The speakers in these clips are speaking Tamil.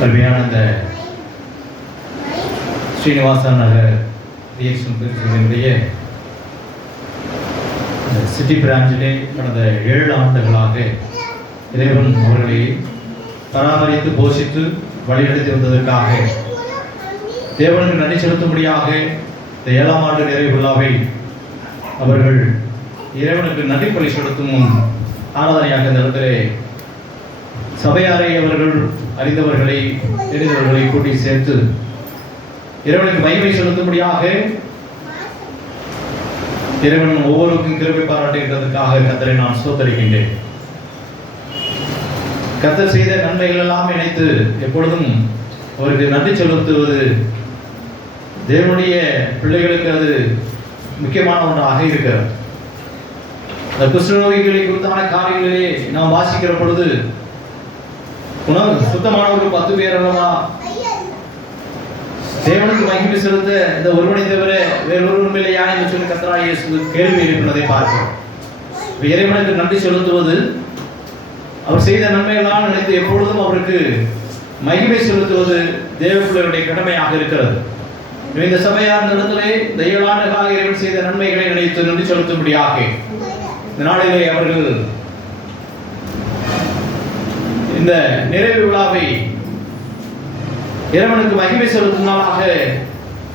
கல்வியான இந்த ஸ்ரீனிவாசன் நகர் ரியாக்ஷன் பிரிவினுடைய சிட்டி பிரான்ச்சிலே கடந்த 7 ஆண்டுகளாக இறைவன் அவர்களை பராமரித்து போஷித்து வழிநடத்தி வந்ததற்காக தேவனுக்கு நன்றி செலுத்தும்படியாக இந்த 7ஆம் ஆண்டு நிறைவு விழாவை அவர்கள் இறைவனுக்கு நன்றி பலி செலுத்தும் ஆராதனையாக இந்த இடத்திலே சபையாரை அவர்கள் அறிந்தவர்களை தெரிந்தவர்களை கூட்டி சேர்த்து இறைவனுக்கு மகிமை செலுத்தும்படியாக இறைவன் ஒவ்வொருவருக்கும் கிருபை பாராட்டுகிறதுக்காக கர்த்தரை நான் ஸ்தோத்தரிக்கின்றேன். கர்த்தர் செய்த நன்மைகள் எல்லாம் இணைத்து எப்பொழுதும் அவருக்கு நன்றி செலுத்துவது தேவனுடைய பிள்ளைகளுக்கு அது முக்கியமான ஒன்றாக இருக்கிறது. இந்த குஷ்டரோகிகளை குறித்தான காரியங்களிலே நாம் வாசிக்கிற பொழுது சுத்தமானவர்கள் 10 பேர் அல்லவா, தேவனுக்கு மகிமை செலுத்த இந்த ஒருவனை தவிர வேறொருவரும் இல்லையா என்று சொல்லி கர்த்தராகிய இயேசு கேள்வி எழுப்பினதை பார்க்கிறோம். இறைவனுக்கு நன்றி செலுத்துவது அவர் செய்த நன்மைகளால் நினைத்து எப்பொழுதும் அவருக்கு மகிமை செலுத்துவது தேவ பிள்ளைகளுடைய கடமையாக இருக்கிறது. இந்த சபையார் இடத்திலே இந்த 7 ஆண்டுகளாக இறைவன் செய்த நன்மைகளை நினைத்து நன்றி செலுத்தும்படியாக இந்த நாளிலே அவர்கள் இந்த நிறைவு விழாவை இறைவனுக்கு மகிமை செலுத்தும் நாளாக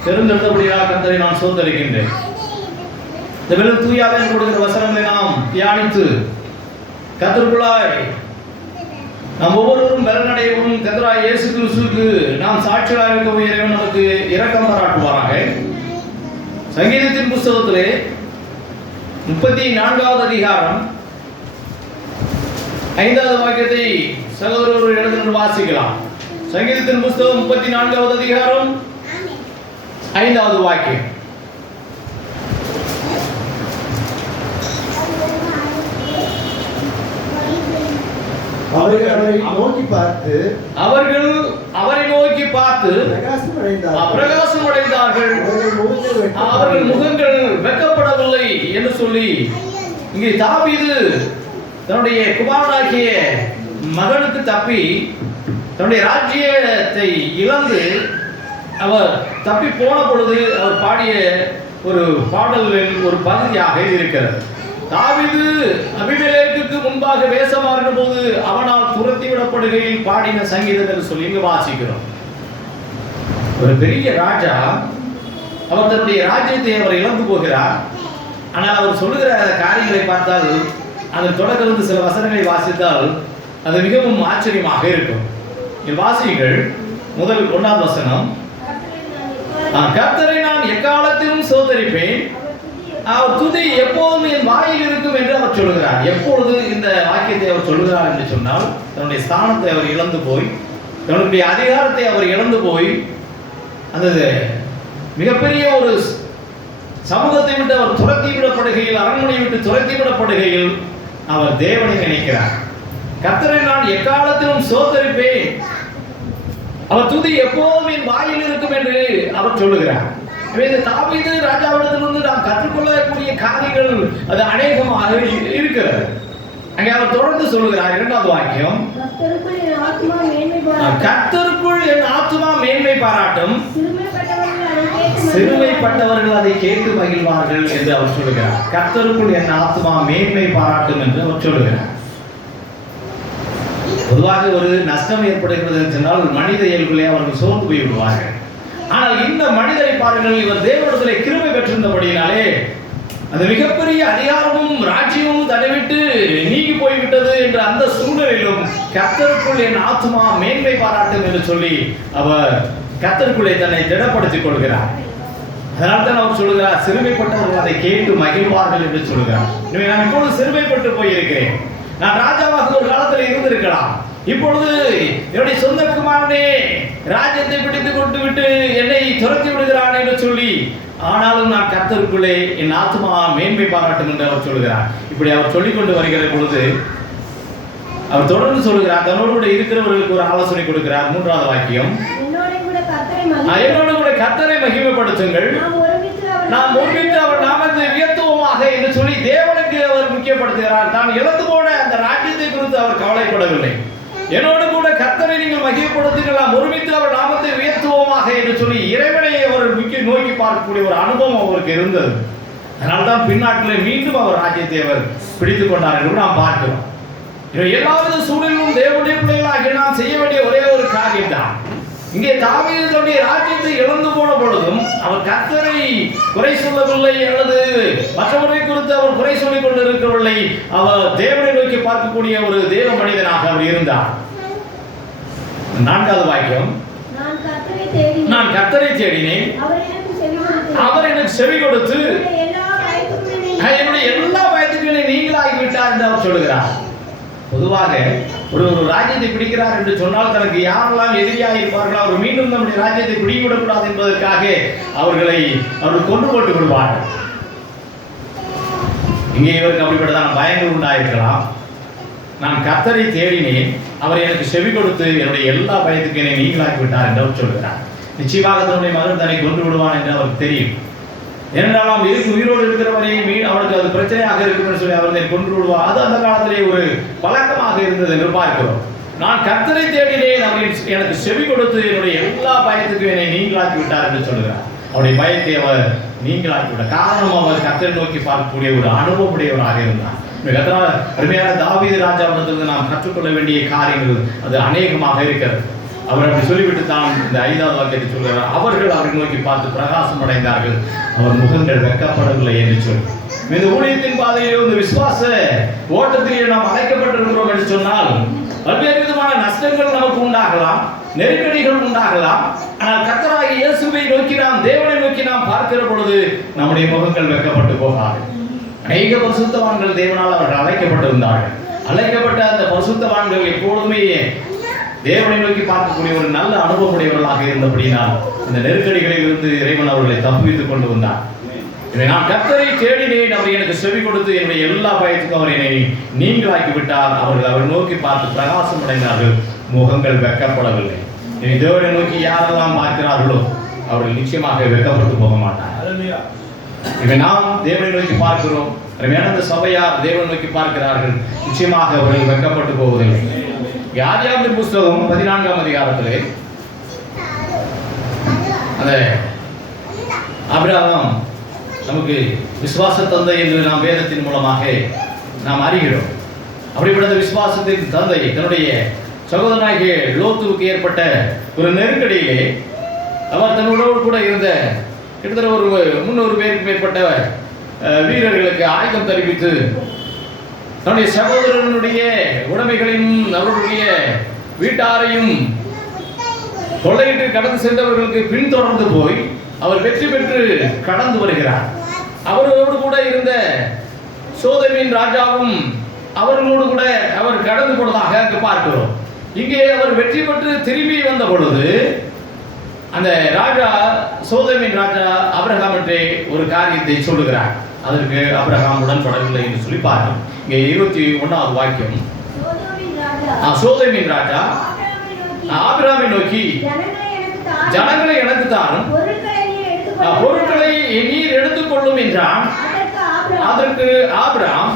தேர்ந்தெடுத்தபடியாக கர்த்தரை நான் ஸ்தோத்தரிக்கின்றேன். இந்த வெறும் தூயாவின் கொடுக்கிற வசனங்களை நாம் தியானித்து கர்த்தருக்குள்ளாய் நாம் ஒவ்வொருவரும் பலனடையவும் கர்த்தராகிய இயேசு கிறிஸ்துவுக்கு நாம் சாட்சியாக இருக்கவும் இறைவன் நமக்கு இரக்கம் பாராட்டுவாராக. சங்கீதத்தின் புஸ்தகத்திலே 34வது அதிகாரம் 5வது வாக்கியத்தை சகோதரர் எழுந்து வாசிக்கலாம். சங்கீதத்தின் புஸ்தகம் 34வது அதிகாரம் 5வது வாக்கியம். அவர்கள் அவரை நோக்கி பார்த்து பிரகாசம் அடைந்தார்கள். அவர்கள் முகங்கள் வெட்கப்படவில்லை என்று சொல்லி இங்கே தாவீது தன்னுடைய குமாரனாகிய மகனுக்கு தப்பி தன்னுடைய ராஜ்யத்தை இழந்து அவர் தப்பி போன பொழுது அவர் பாடிய ஒரு பாடலின் ஒரு பகுதியாக இருக்கிறது. தாவீது அபிமெலேக்குக்கு முன்பாக வேஷமாறின போது அவனால் துரத்தி விடப்படுகையில் பாடின சங்கீதம் என்று சொல்லி இங்கு வாசிக்கிறோம். ஒரு பெரிய ராஜா அவர் தன்னுடைய ராஜ்யத்தை அவர் இழந்து போகிறார். ஆனால் அவர் சொல்லுகிற காரியங்களை பார்த்தால் அதன் தொடர்ந்து சில வசனங்களை வாசித்தால் அது மிகவும் ஆச்சரியமாக இருக்கும். வாசிகள் முதல் 1வது வசனம், கர்த்தரை நான் எக்காலத்திலும் ஸ்தோத்தரிப்பேன், அவர் துதி எப்போதும் என் வாயில் இருக்கும் என்று அவர் சொல்லுகிறார். எப்பொழுது இந்த வாக்கியத்தை அவர் சொல்லுகிறார் என்று சொன்னால் தன்னுடைய ஸ்தானத்தை அவர் இழந்து போய் தன்னுடைய அதிகாரத்தை அவர் இழந்து போய் அந்த மிகப்பெரிய ஒரு சமூகத்தை விட்டு அவர் துரத்தி விடப்படுகையில், அரண்மனை விட்டு துரத்தி விடப்படுகையில் அவர் தேவனை நினைக்கிறார். கர்த்தரை நான் எக்காலத்திலும் ஸ்தோத்தரிப்பேன், அவர் துதி எப்போதும் என் வாயில் இருக்கும் என்று அவர் சொல்லுகிறார். இந்த தாவீது ராஜாவிடத்திலிருந்து நாம் கற்றுக்கொள்ளக்கூடிய காரியங்கள் அது அநேகமாக இருக்கிறது. அங்கே அவர் தொடர்ந்து சொல்லுகிறார் 2வது வாக்கியம், கர்த்தருக்குள் என் ஆத்துமா மேன்மை பாராட்டும், சிறுமைப்பட்டவர்கள் அதை கேட்டு மகிழ்வார்கள் என்று அவர் சொல்லுகிறார். கர்த்தருக்குள் என் ஆத்துமா மேன்மை பாராட்டும் என்று அவர் சொல்லுகிறார். பொதுவாக ஒரு நஷ்டம் ஏற்படுகிறது என்றால் மனித இயல்பிலே அவர்கள் சோர்ந்து போய் விடுவார்கள். ஆனால் இந்த மனிதரை பாருங்கள், இவர் தேவனிடத்திலே கிருபை பெற்றிருந்தபடியினாலே அந்த மிகப்பெரிய அதிகாரமும் ராஜ்யமும் தன்னை விட்டு நீங்கி போய்விட்டது என்ற அந்த சூழ்நிலையிலும் கர்த்தருக்குள் என் ஆத்துமா மேன்மை பாராட்டும் என்று சொல்லி அவர் கர்த்தருக்குள்ளே தன்னை திடப்படுத்திக் கொள்கிறார். அதனால்தான் அவர் சொல்லுகிறார், சிறுமைப்பட்டவர்கள் அதை கேட்டு மகிழ்வார்கள் என்று சொல்லுகிறார். எனவே நான் இப்பொழுது சிறுமைப்பட்டு போயிருக்கிறேன். நான் ராஜாவாக ஒரு காலத்தில் இருந்திருக்கலாம். இப்பொழுது என்னுடைய சொந்த குமாரனே ராஜ்யத்தை பிடித்து கொண்டு விட்டு என்னை துரத்தி விடுகிறான் என்று சொல்லி, ஆனாலும் நான் கர்த்தருக்குள்ளே என் ஆத்துமா மேன்மை பாராட்டும் என்று அவர் சொல்லுகிறார். இப்படி அவர் சொல்லிக் கொண்டு வருகிற பொழுது அவர் தொடர்ந்து சொல்லுகிறார், தன்னோடு இருக்கிறவர்களுக்கு ஒரு ஆலோசனை கொடுக்கிறார். 3வது வாக்கியம், என்னோடு கூட கர்த்தரை மகிமைப்படுத்துங்கள், நாம் ஒருமித்து அவர் நாமத்தை உயர்த்துவோமாக என்று சொல்லி தேவனுக்கு அவர் முக்கியப்படுத்துகிறார். தான் இழந்து போன அந்த ராஜ்யத்தை குறித்து அவர் கவலைப்படவில்லை. என்னோடு கூட கர்த்தரை நீங்கள் மகிமைப்படுத்துங்கள், நாம் ஒருமித்து அவர் நாமத்தை உயர்த்துவோமாக என்று சொல்லி இறைவனை அவர் நோக்கி பார்க்கக்கூடிய ஒரு அனுபவம் அவருக்கு இருந்தது. அதனால்தான் பின்னாட்டில் மீண்டும் அவர் ராஜ்யத்தை அவர் பிடித்துக் கொண்டார் என்று நாம் பார்க்கிறோம். எல்லாவித சூழலிலும் தேவனுடைய பிள்ளைகளாக நாம் செய்ய வேண்டிய ஒரே ஒரு காரியம் தான். இங்கே தாவீது தன்னுடைய ராஜ்யத்தை இழந்து போன பொழுதும் அவர் கர்த்தரை குறை சொல்லவில்லை, அல்லது மற்றவரை குறித்து அவர் குறை சொல்லிக் கொண்டிருக்கவில்லை. அவர் தேவனை நோக்கி பார்க்கக்கூடிய ஒரு தேவ மனிதனாக அவர் இருந்தார். 4வது வாக்கியம், நான் கர்த்தரை தேடினேன், அவர் எனக்கு செவி கொடுத்து என்னுடைய எல்லா பயத்துக்கும் நீங்களாகிவிட்டார் என்று அவர் சொல்லுகிறார். பொதுவாக ஒரு ராஜ்யத்தை பிடிக்கிறார் என்று சொன்னால் தனக்கு யாரெல்லாம் எதிரியாக இருப்பார்களோ அவர் மீண்டும் நம்முடைய ராஜ்யத்தை பிடிவிடக்கூடாது என்பதற்காக அவர்கள் கொண்டு போட்டு விடுவார்கள். இங்கே இவருக்கு அப்படிப்பட்டதான பயங்கள் உண்டாயிருக்கலாம். நான் கர்த்தரை தேடினேன், அவர் எனக்கு செவி கொடுத்து என்னுடைய எல்லா பயத்துக்கும் என்னை நீங்களாக்கி விட்டார் என்று அவர் சொல்கிறார். நிச்சயமாக தன்னுடைய மகன் தன்னை கொண்டு விடுவான் என்று அவருக்கு தெரியும். ஏனென்றால் நாம் உயிரோடு இருக்கிற வரையும் அவனுக்கு அது பிரச்சனையாக இருக்கும் சொல்லி அவரை கொன்று விடுவார். அது அந்த காலத்திலே ஒரு பழக்கமாக இருந்தது என்று பார்க்கிறோம். நான் கர்த்தரை தேடினேன், அவர் எனக்கு செவி கொடுத்து என்னுடைய எல்லா பயத்துக்கும் என்னை நீங்களாக்கி விட்டார் என்று சொல்கிறார். அவருடைய பயத்தை அவர் நீங்களாக்கி விட்டார். காரணம் அவர் கர்த்தரை நோக்கி பார்க்கக்கூடிய ஒரு அனுபவமுடையவராக இருந்தார். அருமையான தாவீது ராஜாவிடத்திலிருந்து நாம் கற்றுக்கொள்ள வேண்டிய காரியங்கள் அது அநேகமாக இருக்கிறது. அவர் அப்படி சொல்லிவிட்டு தான் இந்த 5வது வாக்கியத்தை சொல்கிறார், அவர்கள் அவரை நோக்கி பார்த்து பிரகாசம் அடைந்தார்கள், அவர் முகங்கள் வெட்கப்படவில்லை என்று சொல்லி. இந்த ஊழியத்தின் பாதையிலே இந்த விசுவாச ஓட்டத்திலே நாம் அழைக்கப்பட்டிருக்கிறோம் என்று சொன்னால் பல்வேறு விதமான நஷ்டங்கள் நமக்கு உண்டாகலாம், நெருக்கடிகள் உண்டாகலாம். ஆனால் கர்த்தராகிய இயேசுவை நோக்கி நாம் தேவனை நோக்கி நாம் பார்க்கிற பொழுது நம்முடைய முகங்கள் வெட்கப்பட்டு போகாது. அநேக பரிசுத்தவான்கள் தேவனால் அவர்கள் அழைக்கப்பட்டிருந்தார்கள். அழைக்கப்பட்ட அந்த பரிசுத்தவான்கள் எப்பொழுதுமே தேவனை நோக்கி பார்க்கக்கூடிய ஒரு நல்ல அனுபவமுடையவர்களாக இருந்தபடினால் இந்த நெருக்கடிகளில் இருந்து இறைவன் அவர்களை தப்புவித்துக் கொண்டு வந்தார். நான் கர்த்தரை தேடினேன், அவர் எனக்கு செவி கொடுத்து என்னுடைய எல்லா பயத்துக்கும் அவர் என்னை நீங்களாக்கி விட்டார். அவரை நோக்கி பார்த்து பிரகாசம் அடைந்தார்கள், முகங்கள் வெட்கப்படவில்லை. இனி தேவனை நோக்கி யாரெல்லாம் பார்க்கிறார்களோ அவர்கள் நிச்சயமாக வெட்கப்பட்டு போக மாட்டார்கள். நாம் தேவனை நோக்கி பார்க்கிறோம், அந்த சபையார் தேவனை நோக்கி பார்க்கிறார்கள், நிச்சயமாக அவர்கள் வெட்கப்பட்டு போவதில்லை. ஆதியாகமத்தின் புஸ்தகம் 14ஆம் அதிகாரத்திலே அந்த ஆபிரகாம் நமக்கு விசுவாச தந்தை என்று நாம் வேதத்தின் மூலமாக நாம் அறிகிறோம். அப்படிப்பட்ட விசுவாசத்தின் தந்தை தன்னுடைய சகோதரனாகிய லோத்துவுக்கு ஏற்பட்ட ஒரு நெருக்கடியிலே அவர் தன்னோடு கூட இருந்த கிட்டத்தட்ட ஒரு 300 பேருக்கு மேற்பட்ட வீரர்களுக்கு ஆயுதம் தெரிவித்து தன்னுடைய சகோதரனுடைய உடைமைகளையும் அவருடைய வீட்டாரையும் கொள்ளையிட்டு கடந்து சென்றவர்களுக்கு பின்தொடர்ந்து போய் அவர் வெற்றி பெற்று கடந்து வருகிறார். அவரோடு கூட இருந்த சோதமின் ராஜாவும் அவர்களோடு கூட அவர் கடந்து போனதாக அங்கு பார்க்கிறோம். இங்கே அவர் வெற்றி பெற்று திரும்பி வந்த பொழுது அந்த ராஜா சோதமின் ராஜா ஆபிரகாமிற்கு ஒரு காரியத்தை சொல்லுகிறார். அதற்கு ஆபிரகாம் உடன்படவில்லை என்று சொல்லி பாருங்கள். இங்கே 21வது வாக்கியம், சோதமின் ராஜா ஆபிரகாமை நோக்கி ஜனங்களை எனக்கு தாரும், பொருட்களை நீர் எடுத்துக்கொள்ளும் என்றான். அதற்கு ஆபிரகாம்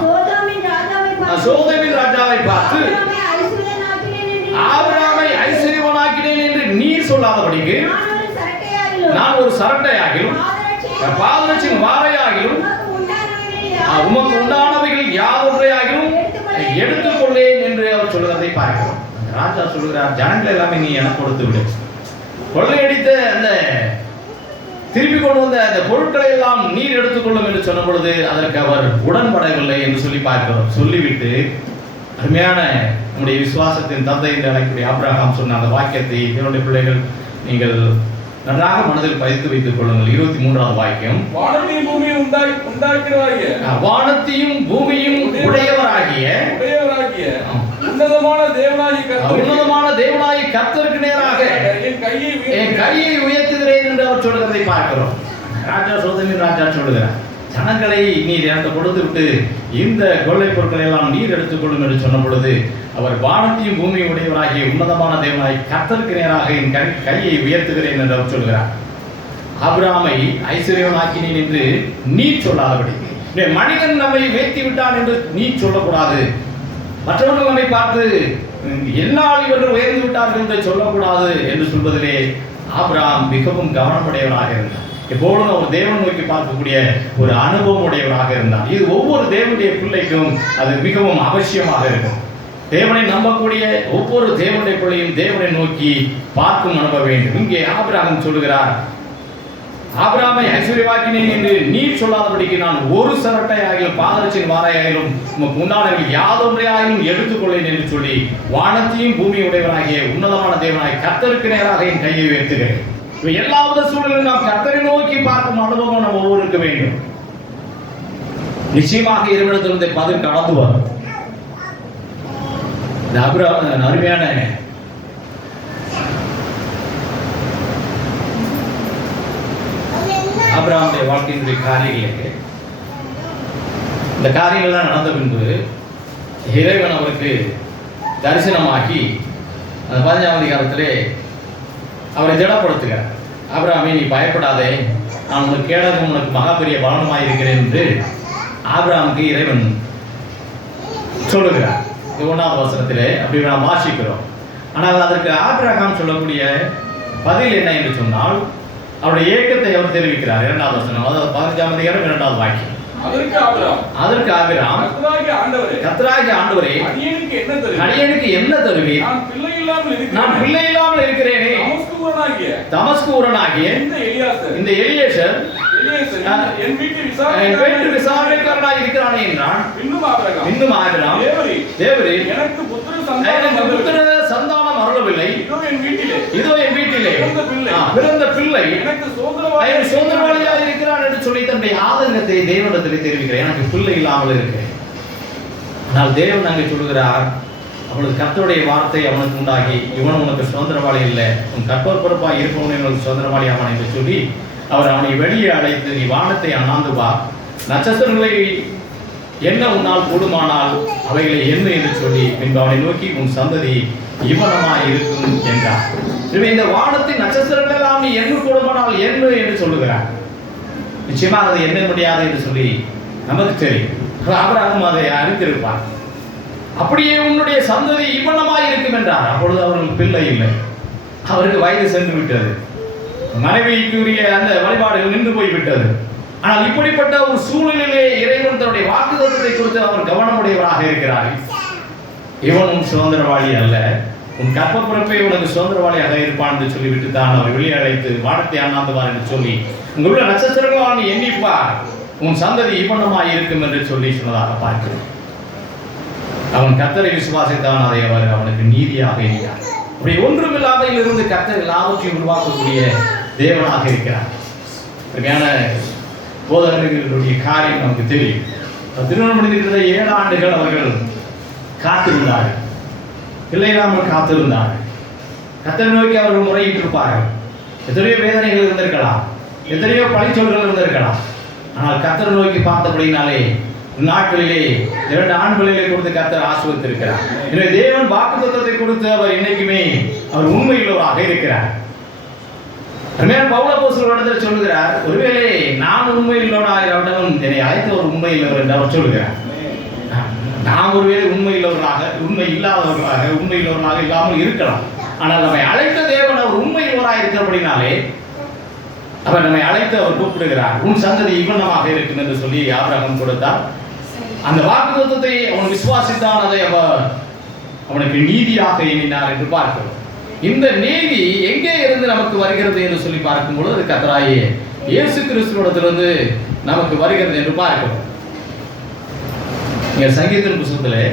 சோதமின் ராஜாவை பார்த்து, ஆபிரகாமை ஐஸ்வர்யவானாக்கினேன் என்று நீர் சொல்லாதபடிக்கு நான் ஒரு சரட்டையாகிலும் பாதரட்சின் வாரையாகிலும் உமக்கு உண்டானவைகள் யாவற்றையாகிலும் எடுத்துக்கொள்ளேன் என்று அவர் சொல்லுவதை பார்க்கிறோம். ராஜா சொல்லுகிறார், ஜனங்கள் எல்லாமே நீ எனக்கு கொடுத்து விடு. கொள்ளையடித்த அந்த திருப்பி கொண்டு வந்த அந்த பொருட்களை எல்லாம் நீர் எடுத்துக்கொள்ளும் என்று சொன்ன பொழுது அதற்கு அவர் உடன்படவில்லை என்று சொல்லி பார்க்கிறோம். சொல்லிவிட்டு அருமையான நம்முடைய விசுவாசத்தின் தந்தை என்று அழைக்கக்கூடிய ஆபிரகாம் சொன்ன அந்த வாக்கியத்தை என்னுடைய பிள்ளைகள் நீங்கள் நன்றாக மனதில் பதித்து வைத்துக் கொள்ளுங்கள். 23வது வாக்கியம், வானத்தையும் பூமியும் உண்டாக்கினவராகிய வானத்தையும் பூமியும் உடையவராகிய உன்னதமான தேவனாகிய கர்த்தருக்கு நேராக என் கையை உயர்த்துகிறேன் என்று அவர் சொல்லுகிறதை பார்க்கிறோம். ராஜா சோதமின் ராஜா சொல்லுகிறார், ஜனங்களை நீர் எனக்கு கொடுத்து விட்டு இந்த கொள்ளை பொருட்களை எல்லாம் நீர் எடுத்துக்கொள்ளும் என்று சொன்ன பொழுது அவர் வானத்தையும் பூமியும் உடையவராகிய உன்னதமான தேவனாய் கர்த்தருக்கு நேராக என் கையை உயர்த்துகிறேன் என்று அவர் சொல்கிறார். ஆபிரகாமை ஐஸ்வர்யவனாக்கினேன் என்று நீ சொல்லாதபடி, மனிதன் நம்மை உயர்த்தி விட்டான் என்று நீ சொல்லக்கூடாது. மற்றவர்கள் நம்மை பார்த்து என்னால் இவர்கள் உயர்ந்து விட்டார்கள் என்று சொல்லக்கூடாது என்று சொல்வதிலே ஆபிரகாம் மிகவும் கவனமுடையவராக இருந்தார். எப்பொழுதும் அவர் தேவன் நோக்கி பார்க்கக்கூடிய ஒரு அனுபவம் உடையவராக இருந்தார். இது ஒவ்வொரு தேவனுடைய பிள்ளைக்கும் அது மிகவும் அவசியமாக இருக்கும். தேவனை நம்பக்கூடிய ஒவ்வொரு தேவனுடைய பிள்ளையும் தேவனை நோக்கி பார்க்கும் அனுப்ப வேண்டும். இங்கே ஆபிரகாம் சொல்லுகிறார், ஆபிரகாமை ஐஸ்வர்யவாக்கினேன் என்று நீர் சொல்லாதபடிக்கு நான் ஒரு சரட்டை ஆகிலும் பாதரட்சின் வாரையாயிலும் உமக்கு உண்டானவர்கள் யாதொன்றையாயிலும் எடுத்துக்கொள்ளேன் என்று சொல்லி வானத்தையும் பூமி உடையவனாகிய உன்னதமான தேவனாய் கர்த்தருக்கு நேராக என் கையை உயர்த்துகிறேன். எல்லாவித சூழலிலும் நாம் கர்த்தரை நோக்கி பார்க்கும் அனுபவம் நம்ம ஒவ்வொருக்கு வேண்டும். நிச்சயமாக இறைவனிடத்திலிருந்து பதில் கடந்து வரும். அருமையான ஆபிரகாமுடைய வாழ்க்கையினுடைய காரியங்களுக்கு இந்த காரியங்கள்லாம் நடந்த பின்பு இறைவன் அவருக்கு தரிசனமாகி அந்த 15ஆம் அதிகாரத்திலே அவரை திடப்படுத்துகிறார். ஆபிரகாமே, நீ பயப்படாதே, நான் உனக்கு கேடகம் உனக்கு மகா பெரிய பலனுமாய் இருக்கிறேன் என்று ஆபிரகாமுக்கு இறைவன் சொல்லுகிறார். 1ஆவது வசனத்திலே அப்படி நாம் வாசிக்கிறோம். ஆனால் அதற்கு ஆபிரகாம் சொல்லக்கூடிய பதில் என்ன என்று சொன்னால், அவருடைய ஏக்கத்தை அவர் தெரிவிக்கிறார். 2வது வசனம், அதாவது 15ஆம் அதிகாரம் 2வது வாக்கியம். அதற்கு ஆபிரகாம், கர்த்தராகிய ஆண்டவரே, அடியேனுக்கு என்ன தருவீர்? நான் பிள்ளை இல்லாமல் இருக்கிறேனே. தமஸ்கு ஊரனாகிய இந்த எலியேசர் என் வீட்டு விசாரணைக்காரனாக இருக்கிறானே என்றான். இன்னும் ஆபிரகாம், தேவரீர் எனக்கு புத்திர சந்தானம் அருளவில்லை. இதோ என் வீட்டிலே பிறந்த பிள்ளை சோதரவாளியாக இருக்கிறான் என்று சொல்லி தன்னுடைய ஆதங்கத்தை தேவனிடத்திலே தெரிவிக்கிறேன். எனக்கு பிள்ளை இல்லாமல் இருக்கிறேன். ஆனால் தேவன் அங்கே சொல்கிறார், அவனுக்கு கர்த்தருடைய வார்த்தை அவனுக்கு உண்டாகி, இவன் உனக்கு சுதந்திரவாளி இல்லை, உன் கற்பர் பொறுப்பாக இருப்பவன் உனக்கு சுதந்திரவாளி ஆவான் என்று சொல்லி அவர் அவனை வெளியே அழைத்து, நீ வானத்தை அண்ணாந்து வா, நட்சத்திரங்களை என்ன உன்னால் கூடுமானால் அவைகளை என்ன என்று சொல்லி பின்பு அவனை நோக்கி, உன் சந்ததி இவனமாய் இருக்கும் என்றார். இந்த வானத்தின் நட்சத்திரங்கள் எல்லாம் நீ என்ன கூடுமானால் என்ன என்று சொல்லுகிறார். நிச்சயமாக அதை எண்ண முடியாது என்று சொல்லி நமக்கு தெரியும். ஆபிரகாம் அதை அறிந்திருப்பார். அப்படியே உன்னுடைய சந்ததி இவ்வளமாய் இருக்கும் என்றார். அப்பொழுது அவர்களுக்கு பிள்ளை இல்லை, அவருக்கு வயது சென்று விட்டது, மனைவிக்குரிய அந்த வழிபாடுகள் நின்று போய்விட்டது. ஆனால் இப்படிப்பட்ட ஒரு சூழ்நிலையிலே இறைவன் தன்னுடைய வாக்குத்தத்தத்தை குறித்து அவர் கவனமுடையவராக இருக்கிறார். இவன் உன் சுதந்திரவாளி அல்ல, உன் கற்பப்பிறப்பை உனக்கு சுதந்திரவாளியாக இருப்பான் என்று சொல்லிவிட்டு தான் அவர் வெளியே அழைத்து வானத்தை அண்ணாந்துவார் என்று சொல்லி, உங்களுள்ள நட்சத்திரங்களால் நீ எண்ணிப்பார், உன் சந்ததி இவ்வண்ணமாய் இருக்கும் என்று சொல்லி சொன்னதாக பார்க்கிறோம். அவன் கர்த்தரை விசுவாசித்தான், அதை அவர் அவனுக்கு நீதியாக எண்ணினார். அப்படி ஒன்றுமில்லாமையில் இருந்து கர்த்தர் எல்லாவற்றையும் உருவாக்கக்கூடிய தேவனாக இருக்கிறார். போதகர்களுடைய காரியம் நமக்கு தெரியும். திருமணம் முடிந்திருக்கிற 7 ஆண்டுகள் அவர்கள் காத்திருந்தார்கள், பிள்ளையில்லாமல் காத்திருந்தார்கள். கர்த்தரை நோக்கி அவர்கள் முறையிட்டிருப்பார்கள். எத்தனையோ வேதனைகள் இருந்திருக்கலாம், எத்தனையோ பழிச்சொல்கள் இருந்திருக்கலாம். ஆனால் கர்த்தரை நோக்கி பார்த்தபடினாலே நாட்களிலே 2 ஆண் பிள்ளைகளை கொடுத்து கர்த்தர் ஆசீர்வதித்திருக்கிறார். எனவே தேவன் வாக்குத்தத்தத்தை கொடுத்து அவர் என்னைக்குமே அவர் உண்மையுள்ளவராக இருக்கிறார். பவுல் அப்போஸ்தலர் சொல்லுகிறார், ஒருவேளை நான் உண்மையுள்ளவனாயிராவிட்டாலும் என்னை அழைத்தவர் உண்மையுள்ளவர் என்று அவர் சொல்லுகிறார். நாம் ஒருவேளை உண்மை இல்லாதவர்களாக இல்லாமல் இருக்கலாம். ஆனால் நம்மை அழைத்த தேவன் அவர் உண்மையுள்ளவராக இருக்கிறபடினாலே அவர் நம்மை அழைத்து அவர் கூப்பிடுகிறார். உன் சந்ததி இவ்வண்ணமாக இருக்கும் என்று சொல்லி ஆபிரகாம் கொடுத்தார். அந்த வாக்குத்தத்தத்தை அவன் விசுவாசித்தான், அதை அவர் அவனுக்கு நீதியாக எண்ணினார் என்று பார்க்கிறோம். இந்த நீதி எங்கே இருந்து நமக்கு வருகிறது என்று சொல்லி பார்க்கும்போது அது கர்த்தராகிய இயேசு கிறிஸ்துவிடத்திலிருந்து நமக்கு வருகிறது என்று பார்க்கிறோம். நீங்கள் சங்கீதத்தின் புத்தகத்திலே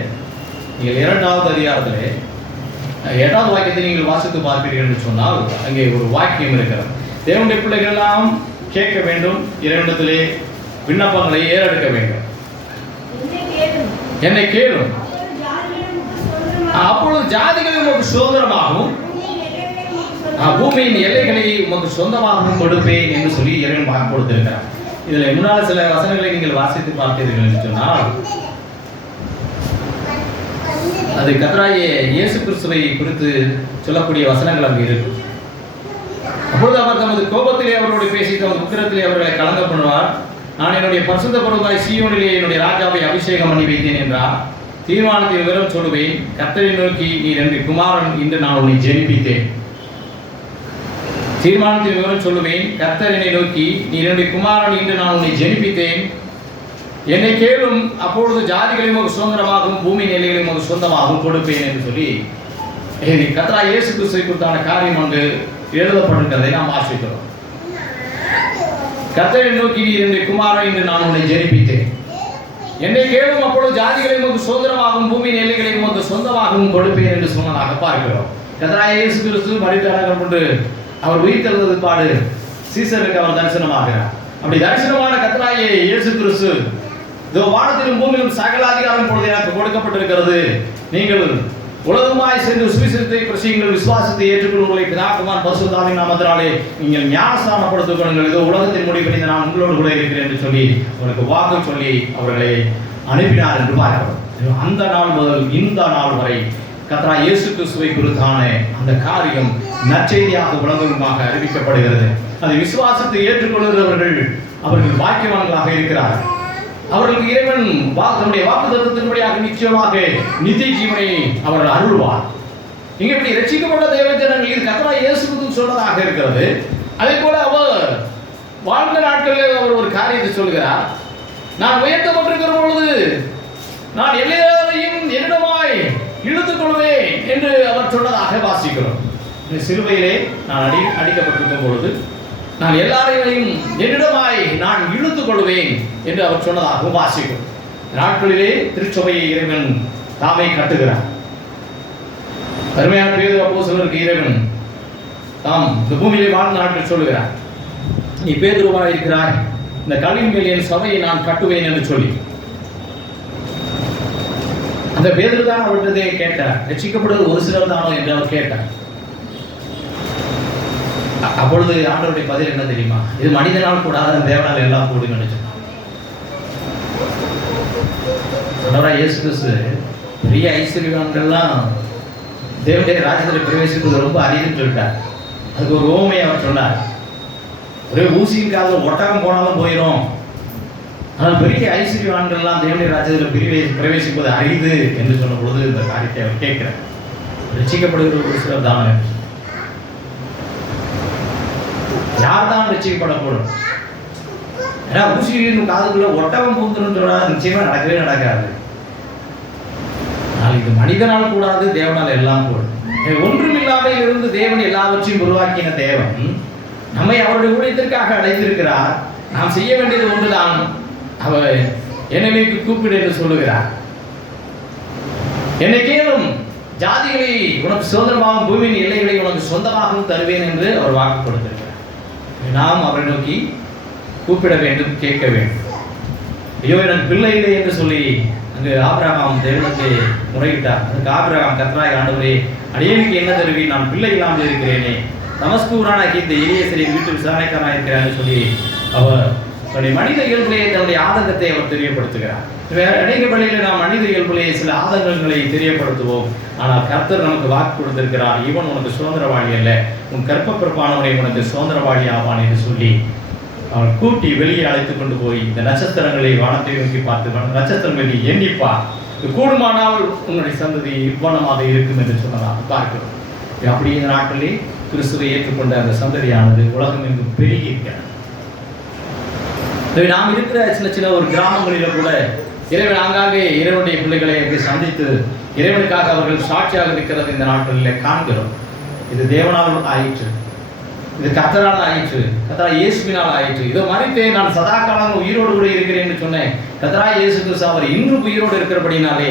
நீங்கள் 2வது அதிகாரத்திலே 8வது வாக்கியத்தை நீங்கள் வாசித்து பார்ப்பீர்கள் என்று சொன்னால் அங்கே ஒரு வாக்கியம் இருக்கிறது. தேவனுடைய பிள்ளைகள் எல்லாம் கேட்க வேண்டும், இறைவனிடத்திலே விண்ணப்பங்களை ஏறெடுக்க வேண்டும். என்னை கேளும், அப்பொழுது ஜாதிகள் உமக்கு சுதந்திரமாகவும் பூமியின் எல்லைகளை உமக்கு சொந்தமாகவும் கொடுப்பேன் என்று சொல்லி இறைவன் வாக்கு கொடுத்திருக்கிறார். இதுல முன்னால் சில வசனங்களை நீங்கள் வாசித்து பார்த்தீர்கள் என்று சொன்னால் அது கர்த்தராகிய இயேசு கிறிஸ்துவை குறித்து சொல்லக்கூடிய வசனங்கள் அங்கு இருக்கு. அப்பொழுது அவர் தமது கோபத்திலே அவர்களோடு பேசி தமது உக்கிரத்திலே அவர்களை கலங்க பண்ணுவார். நான் என்னுடைய பரிசுத்த பர்வதமாய் சீயோனிலே என்னுடைய ராஜாவை அபிஷேகம் பண்ணி வைத்தேன் என்றார். தீர்மானத்தின் விவரம் சொல்லுவேன். கர்த்தரை நோக்கி, நீர் என்னுடைய குமாரன், இன்று நான் உன்னை ஜெனிப்பித்தேன். தீர்மானத்தின் விவரம் சொல்லுவேன். கர்த்தர் என்னை நோக்கி, நீர் என்னுடைய குமாரன், இன்று நான் உன்னை ஜெனிப்பித்தேன். என்னை கேளும், அப்பொழுது ஜாதிகளையும் ஒரு சுதந்திரமாகவும் பூமி நிலைகளையும் ஒரு சொந்தமாகவும் கொடுப்பேன் என்று சொல்லி கர்த்தராகிய இயேசு கிறிஸ்துவை குறித்தான காரியம் அங்கு எழுதப்பட்டிருக்கிறதை நாம் வாசிக்கிறோம். கர்த்தரை நோக்கி, நீர் என்னுடைய குமாரன், இன்று நான் உன்னை ஜெனிப்பித்தேன். என்னை கேளும், அப்பொழுது ஜாதிகளையும் ஒரு சுதந்திரமாகவும் பூமி நிலைகளையும் ஒரு சொந்தமாகவும் கொடுப்பேன் என்று சொன்னதாக பார்க்கிறோம். கர்த்தராகிய இயேசு கிறிஸ்து மரித்தார் கொண்டு அவர் உயிர்த்தெழுந்தது பாடு சீசருக்கு அவர் தரிசனமாகிறார். அப்படி தரிசனமான கர்த்தராகிய இயேசு கிறிஸ்து, இதோ வானத்திலும் பூமியிலும் சகல அதிகாரம் பொழுது எனக்கு கொடுக்கப்பட்டிருக்கிறது. நீங்கள் உலகமாய் சென்று சுவிசேஷத்தை பிரசங்கிங்கள், விசுவாசத்தை ஏற்றுக்கொள்ளுங்களை பிதாகுமாரன் பரிசுத்த ஆவியின் நாமத்தினாலே நீங்கள் ஞானஸ்நானப்படுத்திக் கொள்ளுங்கள். இதோ உலகத்தின் முடிவு நான் உங்களோடு கூட இருக்கிறேன் என்று சொல்லி அவருக்கு வாக்கு சொல்லி அவர்களை அனுப்பினார் என்று பார்க்கிறோம். அந்த நாள் முதல் இந்த நாள் வரை கர்த்தராகிய இயேசு கிறிஸ்துவை குறித்தான அந்த காரியம் நற்செய்தியாக உலகமாக அறிவிக்கப்படுகிறது. அதை விசுவாசத்தை ஏற்றுக்கொள்கிறவர்கள் அவர்கள் பாக்கியவான்களாக இருக்கிறார்கள். அவர்களுக்கு இறைவன் தன்னுடைய வாக்குத்தத்தத்தின்படியாக நிச்சயமாக நித்திய ஜீவனை அவர் அருள்வார். இங்கே இப்படி ரட்சிக்கப்பட்ட தேவஜனங்கள் இது கர்த்தராகிய இயேசு கிறிஸ்து சொன்னதாக இருக்கிறது. அதே போல அவர் வாழ்ந்த நாட்களில் அவர் ஒரு காரியத்தை சொல்கிறார். நான் உயர்த்தப்பட்டிருக்கிற பொழுது நான் எல்லாரையும் என்னிடமாய் இழுத்துக் கொள்வேன் என்று அவர் சொன்னதாக வாசிக்கிறோம். சிலுவையிலே நான் அடிக்கப்பட்டிருக்கும் பொழுது நான் எல்லாரையும் என்னிடமாய் நான் இழுத்துக் கொள்வேன் என்று அவர் சொன்னதாகவும் வாசிக்கிறோம். நாட்களிலே திருச்சபையை இறைவன் தாமே கட்டுகிறார். அருமையான பேதுரு அப்போஸ்தலருக்கு இறைவன் தாம் இந்த பூமியிலே வாழ்ந்த நாட்கள் சொல்லுகிறார், நீ பேதுருவாய் இருக்கிறாய், இந்த கல்லின் மேல் என் சபையை நான் கட்டுவேன் என்று சொல்லி அந்த பேதுரு தான் அவர்கிட்டதே கேட்டார். ரட்சிக்கப்படுவது ஒரு சிலர் தானோ என்று அவர் கேட்டார். அப்பொழுது ஆண்டவருடைய பதில் என்ன தெரியுமா? இது மனிதனால் கூடாத தேவனால் எல்லாம் கூடும் என்று சொன்னார். ஆண்டவராகிய இயேசு கிறிஸ்து பெரிய ஐஸ்வர்யவான்கள்லாம் தேவனுடைய ராஜ்யத்தில் பிரவேசிப்பது ரொம்ப அரிதுன்னு சொல்லிட்டார். அதுக்கு ஒரு ஓமையை அவர் சொன்னார். ஒரே ஊசியின் காதில் ஒட்டகம் போனாலும் போயிடும், ஆனால் பெரிய ஐஸ்வர்யவான்கள்லாம் தேவனுடைய ராஜ்யத்தில் பிரவேசிப்பது அரிது என்று சொன்ன பொழுது இந்த காரியத்தை அவர் கேட்கிறார். ரட்சிக்கப்படுகிற ஒரு சிலர் தானே, யார் தான் ரட்சிக்கப்படக்கூடும்? ஏன்னா ஊசியின் காதுக்குள்ள ஒட்டகம் பூந்துன்னு சொன்னா நிச்சயமா நடக்கவே நடக்காது. ஆனால் இது மனிதனால் கூடாது, தேவனால் எல்லாம் கூடும். ஒன்றுமில்லாமல் இருந்து தேவன் எல்லாவற்றையும் உருவாக்கின தேவன் நம்மை அவருடைய ஊழியத்திற்காக அழைத்திருக்கிறார். நாம் செய்ய வேண்டியது ஒன்றுதான், அவர் என்னை கூப்பிடு என்று சொல்லுகிறார். என்னை கேளும், ஜாதிகளை உனக்கு சுதந்திரமாகவும் பூமியின் எல்லைகளை உனக்கு சொந்தமாகவும் தருவேன் என்று அவர் வாக்கு கொடுத்திருக்கிறார். நாம் அவரை நோக்கி கூப்பிட வேண்டும், கேட்க வேண்டும். ஐயோ எனக்கு பிள்ளை இல்லை என்று சொல்லி அங்கு ஆபிரகாம் தேவனுக்கு முறையிட்டார். அதுக்கு ஆபிரகாம், கர்த்தராகிய ஆண்டவரே, அடியேனுக்கு என்ன தருவி, நான் பிள்ளை இல்லாமல் இருக்கிறேனே, தமஸ்கூரானாகி இந்த எலியேசரின் வீட்டு விசாரணைக்காரனாக இருக்கிறான்னு சொல்லி அவர் தன்னுடைய மனித இயல்புலையை தன்னுடைய ஆதங்கத்தை அவர் தெரியப்படுத்துகிறார். வேற அநேக வழியில் நாம் மனித இயல்புலையை சில ஆதங்கங்களை தெரியப்படுத்துவோம். ஆனால் கர்த்தர் நமக்கு வாக்கு கொடுத்திருக்கிறார், இவன் உனக்கு சுதந்திரவாளி அல்ல, உன் கற்பப்பிறப்பானவனை உனக்கு சுதந்திரவாளி ஆவான் என்று சொல்லி அவன் கூட்டி வெளியே அழைத்துக் கொண்டு போய் இந்த நட்சத்திரங்களை வானத்தை நோக்கி பார்த்து நட்சத்திரங்களை எண்ணிப்பார், கூடுமானால் உன்னுடைய சந்ததி இவ்வனமாக இருக்கும் என்று சொன்னதாக பார்க்கிறோம். அப்படி இந்த நாட்களிலே கிறிஸ்துவை ஏற்றுக்கொண்ட அந்த சந்ததியானது உலகம் எங்கும் பெருகி இருக்கிறது. நாம் இருக்கிற சின்ன சின்ன ஒரு கிராமங்களில கூட இறைவன் ஆங்காங்கே இறைவனுடைய பிள்ளைகளை சந்தித்து இறைவனுக்காக அவர்கள் சாட்சியாக இருக்கிறது இந்த நாட்களில் காண்கிறோம். இது தேவனால் ஆயிற்று, இது கர்த்தரால் ஆயிற்று, கர்த்தராகிய இயேசுவினால் ஆயிற்று. இதோ மரித்தே நான் சதா காலம் உயிரோடு கூட இருக்கிறேன் என்று சொன்னேன். கர்த்தராகிய இயேசு கிறிஸ்து அவர் இன்றும் உயிரோடு இருக்கிறபடினாலே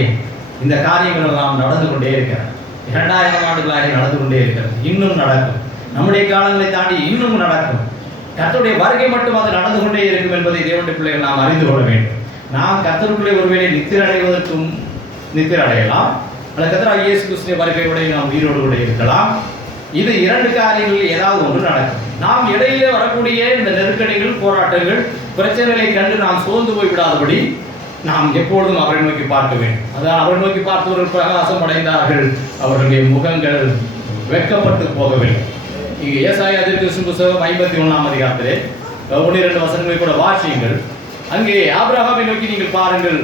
இந்த காரியங்கள் எல்லாம் நடந்து கொண்டே இருக்கிறது. 2000 ஆண்டுகளாக நடந்து கொண்டே இருக்கிறது, இன்னும் நடக்கும். நம்முடைய காலங்களை தாண்டி இன்னும் நடக்கும். கர்த்தருடைய வருகை மட்டும் அது நடந்து கொண்டே இருக்கும் என்பதை தேவனுடைய பிள்ளைகள் நாம் அறிந்து கொள்ள வேண்டும். நாம் கர்த்தருக்குள்ளே ஒருவேளை நித்திர அடைவதற்கும் நித்திர அடையலாம், அல்லது கர்த்தராகிய இயேசு கிறிஸ்துவின் வருகையோட நாம் உயிரோடு கூட இருக்கலாம். இது 2 காரியங்களில் ஏதாவது ஒன்று நடக்கும். நாம் இடையிலே வரக்கூடிய இந்த நெருக்கடிகள், போராட்டங்கள், பிரச்சனைகளை கண்டு நாம் சோர்ந்து போய் விடாதபடி நாம் எப்பொழுதும் அவரை நோக்கி பார்க்க வேண்டும். அதான் அவரை நோக்கி பார்த்தவர்கள் பிரகாசம் அடைந்தார்கள், அவர்களுடைய முகங்கள் வெட்கப்பட்டு போகவில்லை. இங்கே ஏசாயா தீர்க்கதரிசி புத்தகம் 51ஆம் அதிகாரத்திலே 1-2 வசனங்களை கூட வாசியுங்கள். அங்கே ஆபிரகாமை நோக்கி நீங்கள் பாருங்கள்,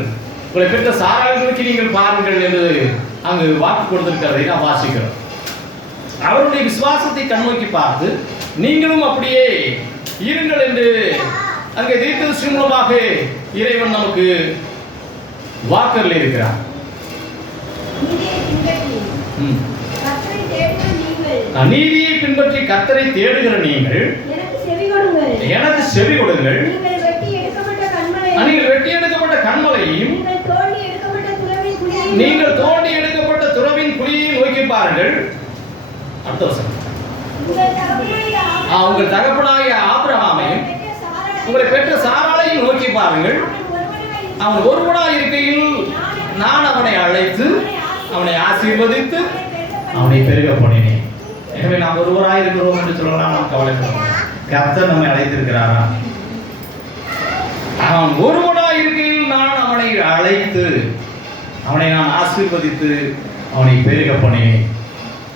உங்களை பெற்ற சாராளுக்கு நீங்கள் பாருங்கள் என்று அங்கு வாக்கு கொடுத்திருக்கிறதை நாம் வாசிக்கிறோம். அவருடைய விசுவாசத்தை கண்ணோக்கி பார்த்து நீங்களும் அப்படியே இருங்கள் என்று அங்கே தீர்க்கதரிசி மூலமாக இறைவன் நமக்கு வாக்கரில் இருக்கிறார். நீதியை பின்பற்றி கர்த்தரை தேடுகிற நீங்கள் எனக்கு செவி கொடுங்கள். நீங்கள் வெட்டி எடுக்கப்பட்ட கன்மலையையும் நீங்கள் தோண்டி எடுக்கப்பட்ட துறவின் குழியை நோக்கி பாருங்கள். அடுத்த வசனம். உங்கள் தகப்பனாகிய ஆபிரகாமையும் உங்களை பெற்ற சாராளையும் நோக்கி பாருங்கள். அவன் ஒருவனாய் இருக்கையில் நான் அவனை அழைத்து அவனை ஆசீர்வதித்து அவனை பெருக பண்ணினேன். எனவே நாம் ஒருவராய் இருக்கிறோம் என்று சொல்லலாம். நாம் கவலைப்படலாம். கர்த்தர் நம்மை அழைத்திருக்கிறாரா? அவன் ஒருவனாய் இருக்கையில் நான் அவனை அழைத்து அவனை நான் ஆசீர்வதித்து அவனை பெருக பண்ணினேன்.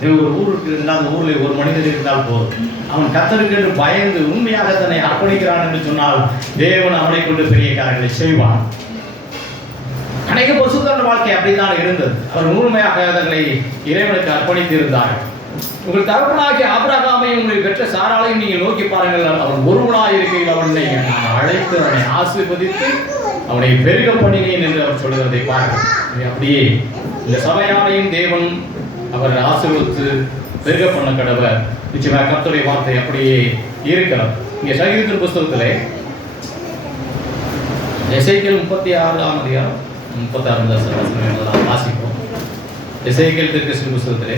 ஒரு ஊருக்கு இருந்தால் அந்த ஊரில் ஒரு மனிதர் இருந்தால் போதும், அவன் கர்த்தருக்கு என்று பயந்து உண்மையாக தன்னை அர்ப்பணிக்கிறான் என்று சொன்னால் தேவன் அவனை கொண்டு பெரிய காரியங்களை செய்வான். அநேக பரிசுத்தவான்கள் வாழ்க்கை அப்படித்தான் இருந்தது. அவர் முழுமையாக தங்களை இறைவனுக்கு அர்ப்பணித்து இருந்தார்கள். உங்கள் தகப்பனாகிய ஆபிரகாமையும் உங்களை பெற்ற சாராளையும் நீங்கள் நோக்கி பாருங்கள். அவன் ஒருவனாய் இருக்கையில் அவனை நான் அழைத்து அவனை ஆசீர்வதித்து அவனை பெருக பண்ணினேன் என்று அவர் சொல்லுகிறதை பாருங்கள். அப்படியே இந்த சபையாரையும் தேவன் அவர் ஆசீர்வதித்து பெருக பண்ண கடவர். நிச்சயமாக கர்த்தருடைய வார்த்தை அப்படியே இருக்கிறது. இங்கே சங்கீதத்தின் புஸ்தகத்திலே எசேக்கியேல் 36ஆம் அதிகாரம் 36 வசனம் வாசிப்போம். எசேக்கியேல் தீர்க்கதரிசி புஸ்தகத்திலே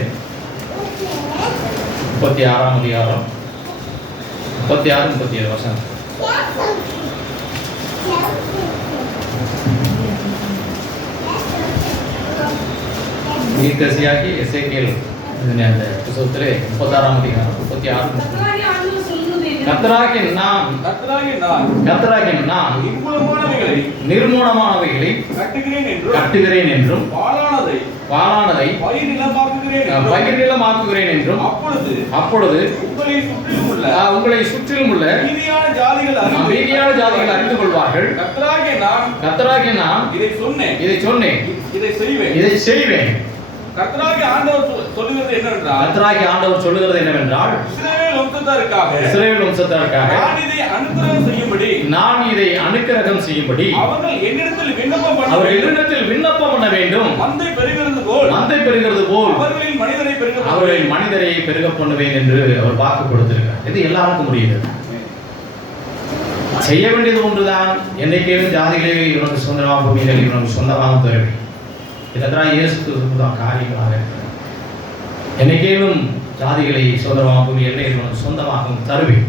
36ஆம் அதிகாரம் 36 37 வசனம். தீர்க்கதரிசியாகிய எசேக்கியேல் அந்த புத்தகத்திலே 36ஆம் அதிகாரம் 36 கர்த்தராகிய நான் நிர்மூலமானவைகளை கட்டுகிறேன் என்றும் பாழானதை பயிர் நிலமாக்குகிறேன் என்றும் அப்பொழுது உங்களை சுற்றிலும் உள்ள மீதியான ஜாதிகள் அறிந்து கொள்வார்கள். கர்த்தராகிய நான் இதை சொன்னேன், இதை செய்வேன். கர்த்தராகிய ஆண்டவர் சொல்லுகிறது என்னவென்றால் இஸ்ரவேல் வம்சத்தாருக்காக நான் இதை அனுக்கிரகம் செய்யும்படி அவர்கள் என்னிடத்தில் விண்ணப்பம் பண்ண வேண்டும். மந்தை பெருகிறது போல் அவர்களின் மனிதரை பெருக பண்ணுவேன் என்று அவர் வாக்கு கொடுத்திருக்கிறார். இது எல்லாருக்கும் முடியுது. செய்ய வேண்டியது ஒன்றுதான். என்னைக்கேனும் ஜாதிகளே இவனுக்கு சொந்தமாக பூமியில் இவனுக்கு சொந்தமாக தருவேன். இதெல்லாம் இயேசு கிறிஸ்துதான் காரியங்களாக இருக்கிறது. என்னைக்கேனும் ஜாதிகளை சொந்தமாக பூமியில் இவனுக்கு சொந்தமாக தருவேன்.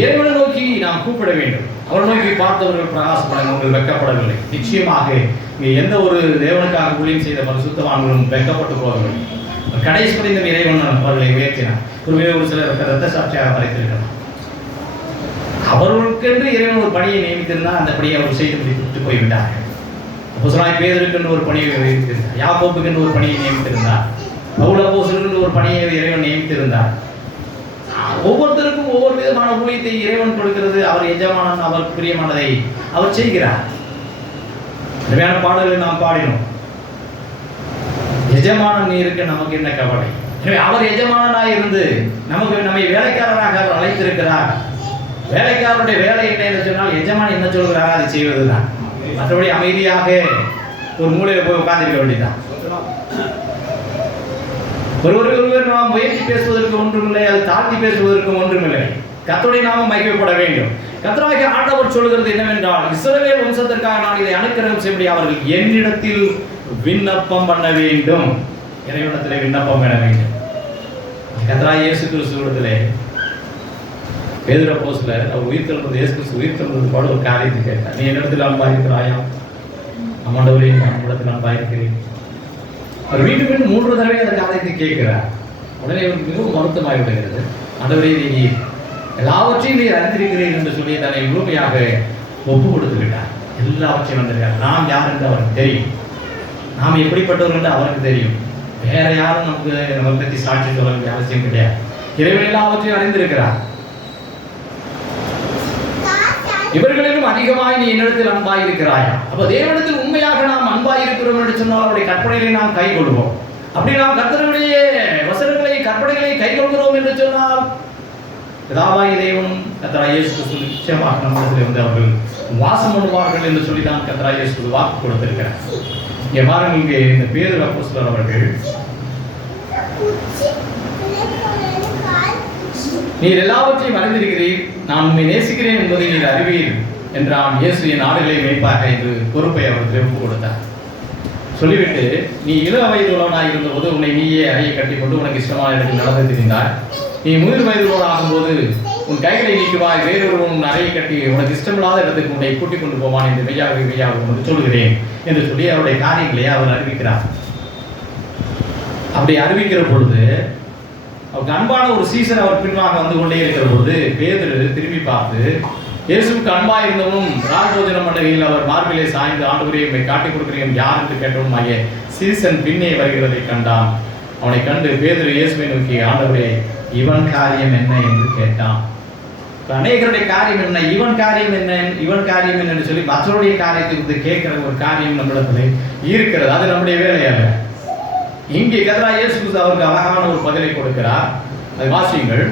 இறைவனை நோக்கி நாம் கூப்பிட வேண்டும். அவரை நோக்கி பார்த்தவர்கள் பிரகாசப்படவர்கள் வெட்கப்படவில்லை. நிச்சயமாக இங்கே எந்த ஒரு தேவனுக்காக ஊழியம் செய்த பரிசுத்தவான்களும் வெட்கப்பட்டு போகவில்லை. கடைசி படிந்த இறைவன் அவர்களை உயர்த்தினார். ஒரு சிலர் இரத்த சாட்சியாக மறைத்திருக்கிறார். அவர்களுக்கென்று இறைவன் ஒரு பணியை நியமித்திருந்தால் அந்த பணியை அவர் செய்து முடித்து போய்விட்டார்கள். அப்போஸ்தலனாகிய பேதுருக்கென்று ஒரு பணியை நியமித்திருந்தார். யாக்கோபுக்கென்று ஒரு பணியை நியமித்திருந்தார். பவுல் அப்போஸ்தலனுக்கு ஒரு பணியை இறைவன் நியமித்திருந்தார். ஒவ்வொருத்தருக்கும் ஒவ்வொரு விதமான ஊழியத்தை இறைவன் கொடுக்கிறது. அவர் எஜமானன், அவர் பிரியமானதை அவர் செய்கிறார். அருமையான பாடல்களை நாம் பாடினோம். எஜமானன் இருக்க நமக்கு என்ன கவலை. எனவே அவர் எஜமானனாக இருந்து நம்மை வேலைக்காரராக அவர் அழைத்திருக்கிறார். வேலைக்காரருடைய வேலை என்ன என்று சொன்னால் எஜமான் என்ன சொல்கிறாரோ அதை செய்வதுதான். மற்றபடி அமைதியாக ஒரு மூலையில் போய் உட்கார்ந்திருக்க வேண்டியதான். ஒருவர் நாம் உயர்த்தி பேசுவதற்கு ஒன்றுமில்லை, அது தாழ்த்தி பேசுவதற்கு ஒன்றுமில்லை. கர்த்தருடைய நாமம் மகிமைப்பட வேண்டும். கர்த்தராகிய ஆண்டவர் சொல்கிறது என்னவென்றால், இஸ்ரவேல் வம்சத்திற்காக நான் இதை அனுக்கிரகம் செய்யும்படி அவர்கள் என்னிடத்தில் விண்ணப்பம் பண்ண வேண்டும். இறைவனிடத்திலே விண்ணப்பம் பண்ண வேண்டும். கர்த்தராகிய இயேசு கிறிஸ்துவிடத்திலே பேதுரு அப்போஸ்தலர் அவர் உயிர்த்தெழுந்தது, இயேசு கிறிஸ்து உயிர்த்தெழுந்தது போல ஒரு காரியத்தை கேட்டார். நீ என்னிடத்தில் அன்பா இருக்கிறாயா? ஆண்டவரே, நான் உன்னிடத்தில் அன்பா இருக்கிறேன். அவர் மீண்டும் 3 தடவை அந்த காரியத்தை கேட்கிறார். உடனே அவருக்கு மிகவும் வருத்தமாகி விடுகிறது. ஆண்டவரே, நீ எல்லாவற்றையும் நீர் அறிந்திருக்கிறீர் என்று சொல்லி தன்னை முழுமையாக ஒப்பு கொடுத்து விட்டார். எல்லாவற்றையும் வந்திருக்கார். நாம் யார் என்று அவருக்கு தெரியும். நாம் எப்படிப்பட்டவர்கள் என்று அவருக்கு தெரியும். வேற யாரும் நம்ம பற்றி சாட்சி சொல்ல வேண்டிய அவசியம் கிடையாது. இறைவன் எல்லாவற்றையும் அறிந்திருக்கிறார். இவர்களிலும் அதிகமாய் நீ என்னிடத்தில் அன்பாய் இருக்கிறாயா? அப்ப தேவனிடத்தில் உண்மையாக நாம் அன்பாய் இருக்கிறோம் என்று சொன்னால் அவருடைய கற்பனைகளை நாம் கை கொள்வோம். அப்படி நாம் கர்த்தருடைய வசனங்களை கற்பனைகளை கை கொள்கிறோம் என்று சொன்னால் பிதாவாகிய தேவனும் கர்த்தராகிய இயேசு கிறிஸ்து நிச்சயமாக நம்மிடத்தில் வந்து அவர்கள் வாசம் பண்ணுவார்கள் என்று சொல்லி தான் கர்த்தராகிய இயேசு கிறிஸ்து வாக்கு கொடுத்திருக்கிறார். இங்கே பாருங்கள், இங்கே இந்த பேதுரு அப்போஸ்தலர் அவர்கள், நீர் எல்லாவற்றையும் அறிந்திருக்கிறீர், நான் உண்மை நேசிக்கிறேன் என்பதை நீர் அறிவீர் என்றான். இயேசு என் ஆடுகளை மேய்ப்பாக என்று பொறுப்பை அவருக்கு ஒப்புக் கொடுத்தார். சொல்லிவிட்டு, நீ இள வயதுள்ளவனாக இருந்தபோது உன்னை நீயே அறையை கட்டிக்கொண்டு உனக்கு இஷ்டமான இடத்தில் நடந்து தெரிந்தார். நீ முதிர் வயதுள்ளவன் ஆகும்போது உன் கைகளை நீக்குவாய், வேறொருவன் உன் அறையை கட்டி உனக்கு இஷ்டமில்லாத இடத்துக்கு உன்னை கூட்டிக் கொண்டு போவான் என்று மெய்யாக உனக்கு சொல்கிறேன் என்று சொல்லி அவருடைய காரியங்களை அவர் அறிவிக்கிறார். அப்படி அறிவிக்கிற பொழுது அவருக்கு அன்பான ஒரு சீசன் அவர் பின்பாக வந்து கொண்டே இருக்கிற பொழுது பேதுரு திரும்பி பார்த்து, இயேசுவுக்கு அன்பாக இருந்தவனும் ராஜபோஜனம் பண்ணுகையில் அவர் மார்பிலே சாய்ந்து ஆண்டவரே உம்மை காட்டிக் கொடுக்கிறேன் யார் என்று கேட்டவனும் ஆகிய சீசன் பின்னே வருகிறதை கண்டான். அவனை கண்டு பேதுரு இயேசுவை நோக்கி, ஆண்டவரே இவன் காரியம் என்ன என்று கேட்டான். அநேகருடைய காரியம் என்ன, இவன் காரியம் என்ன, இவன் காரியம் என்ன என்று சொல்லி மற்றவருடைய காரியத்தை குறித்து கேட்கிற ஒரு காரியம் நம்மிடத்தில் இருக்கிறது. அது நம்முடைய வேலை அல்ல. இங்கே கர்த்தராகிய இயேசு கிறிஸ்து அவருக்கு அழகான ஒரு பதிலை கொடுக்கிறார். அதை வாசியுங்கள்.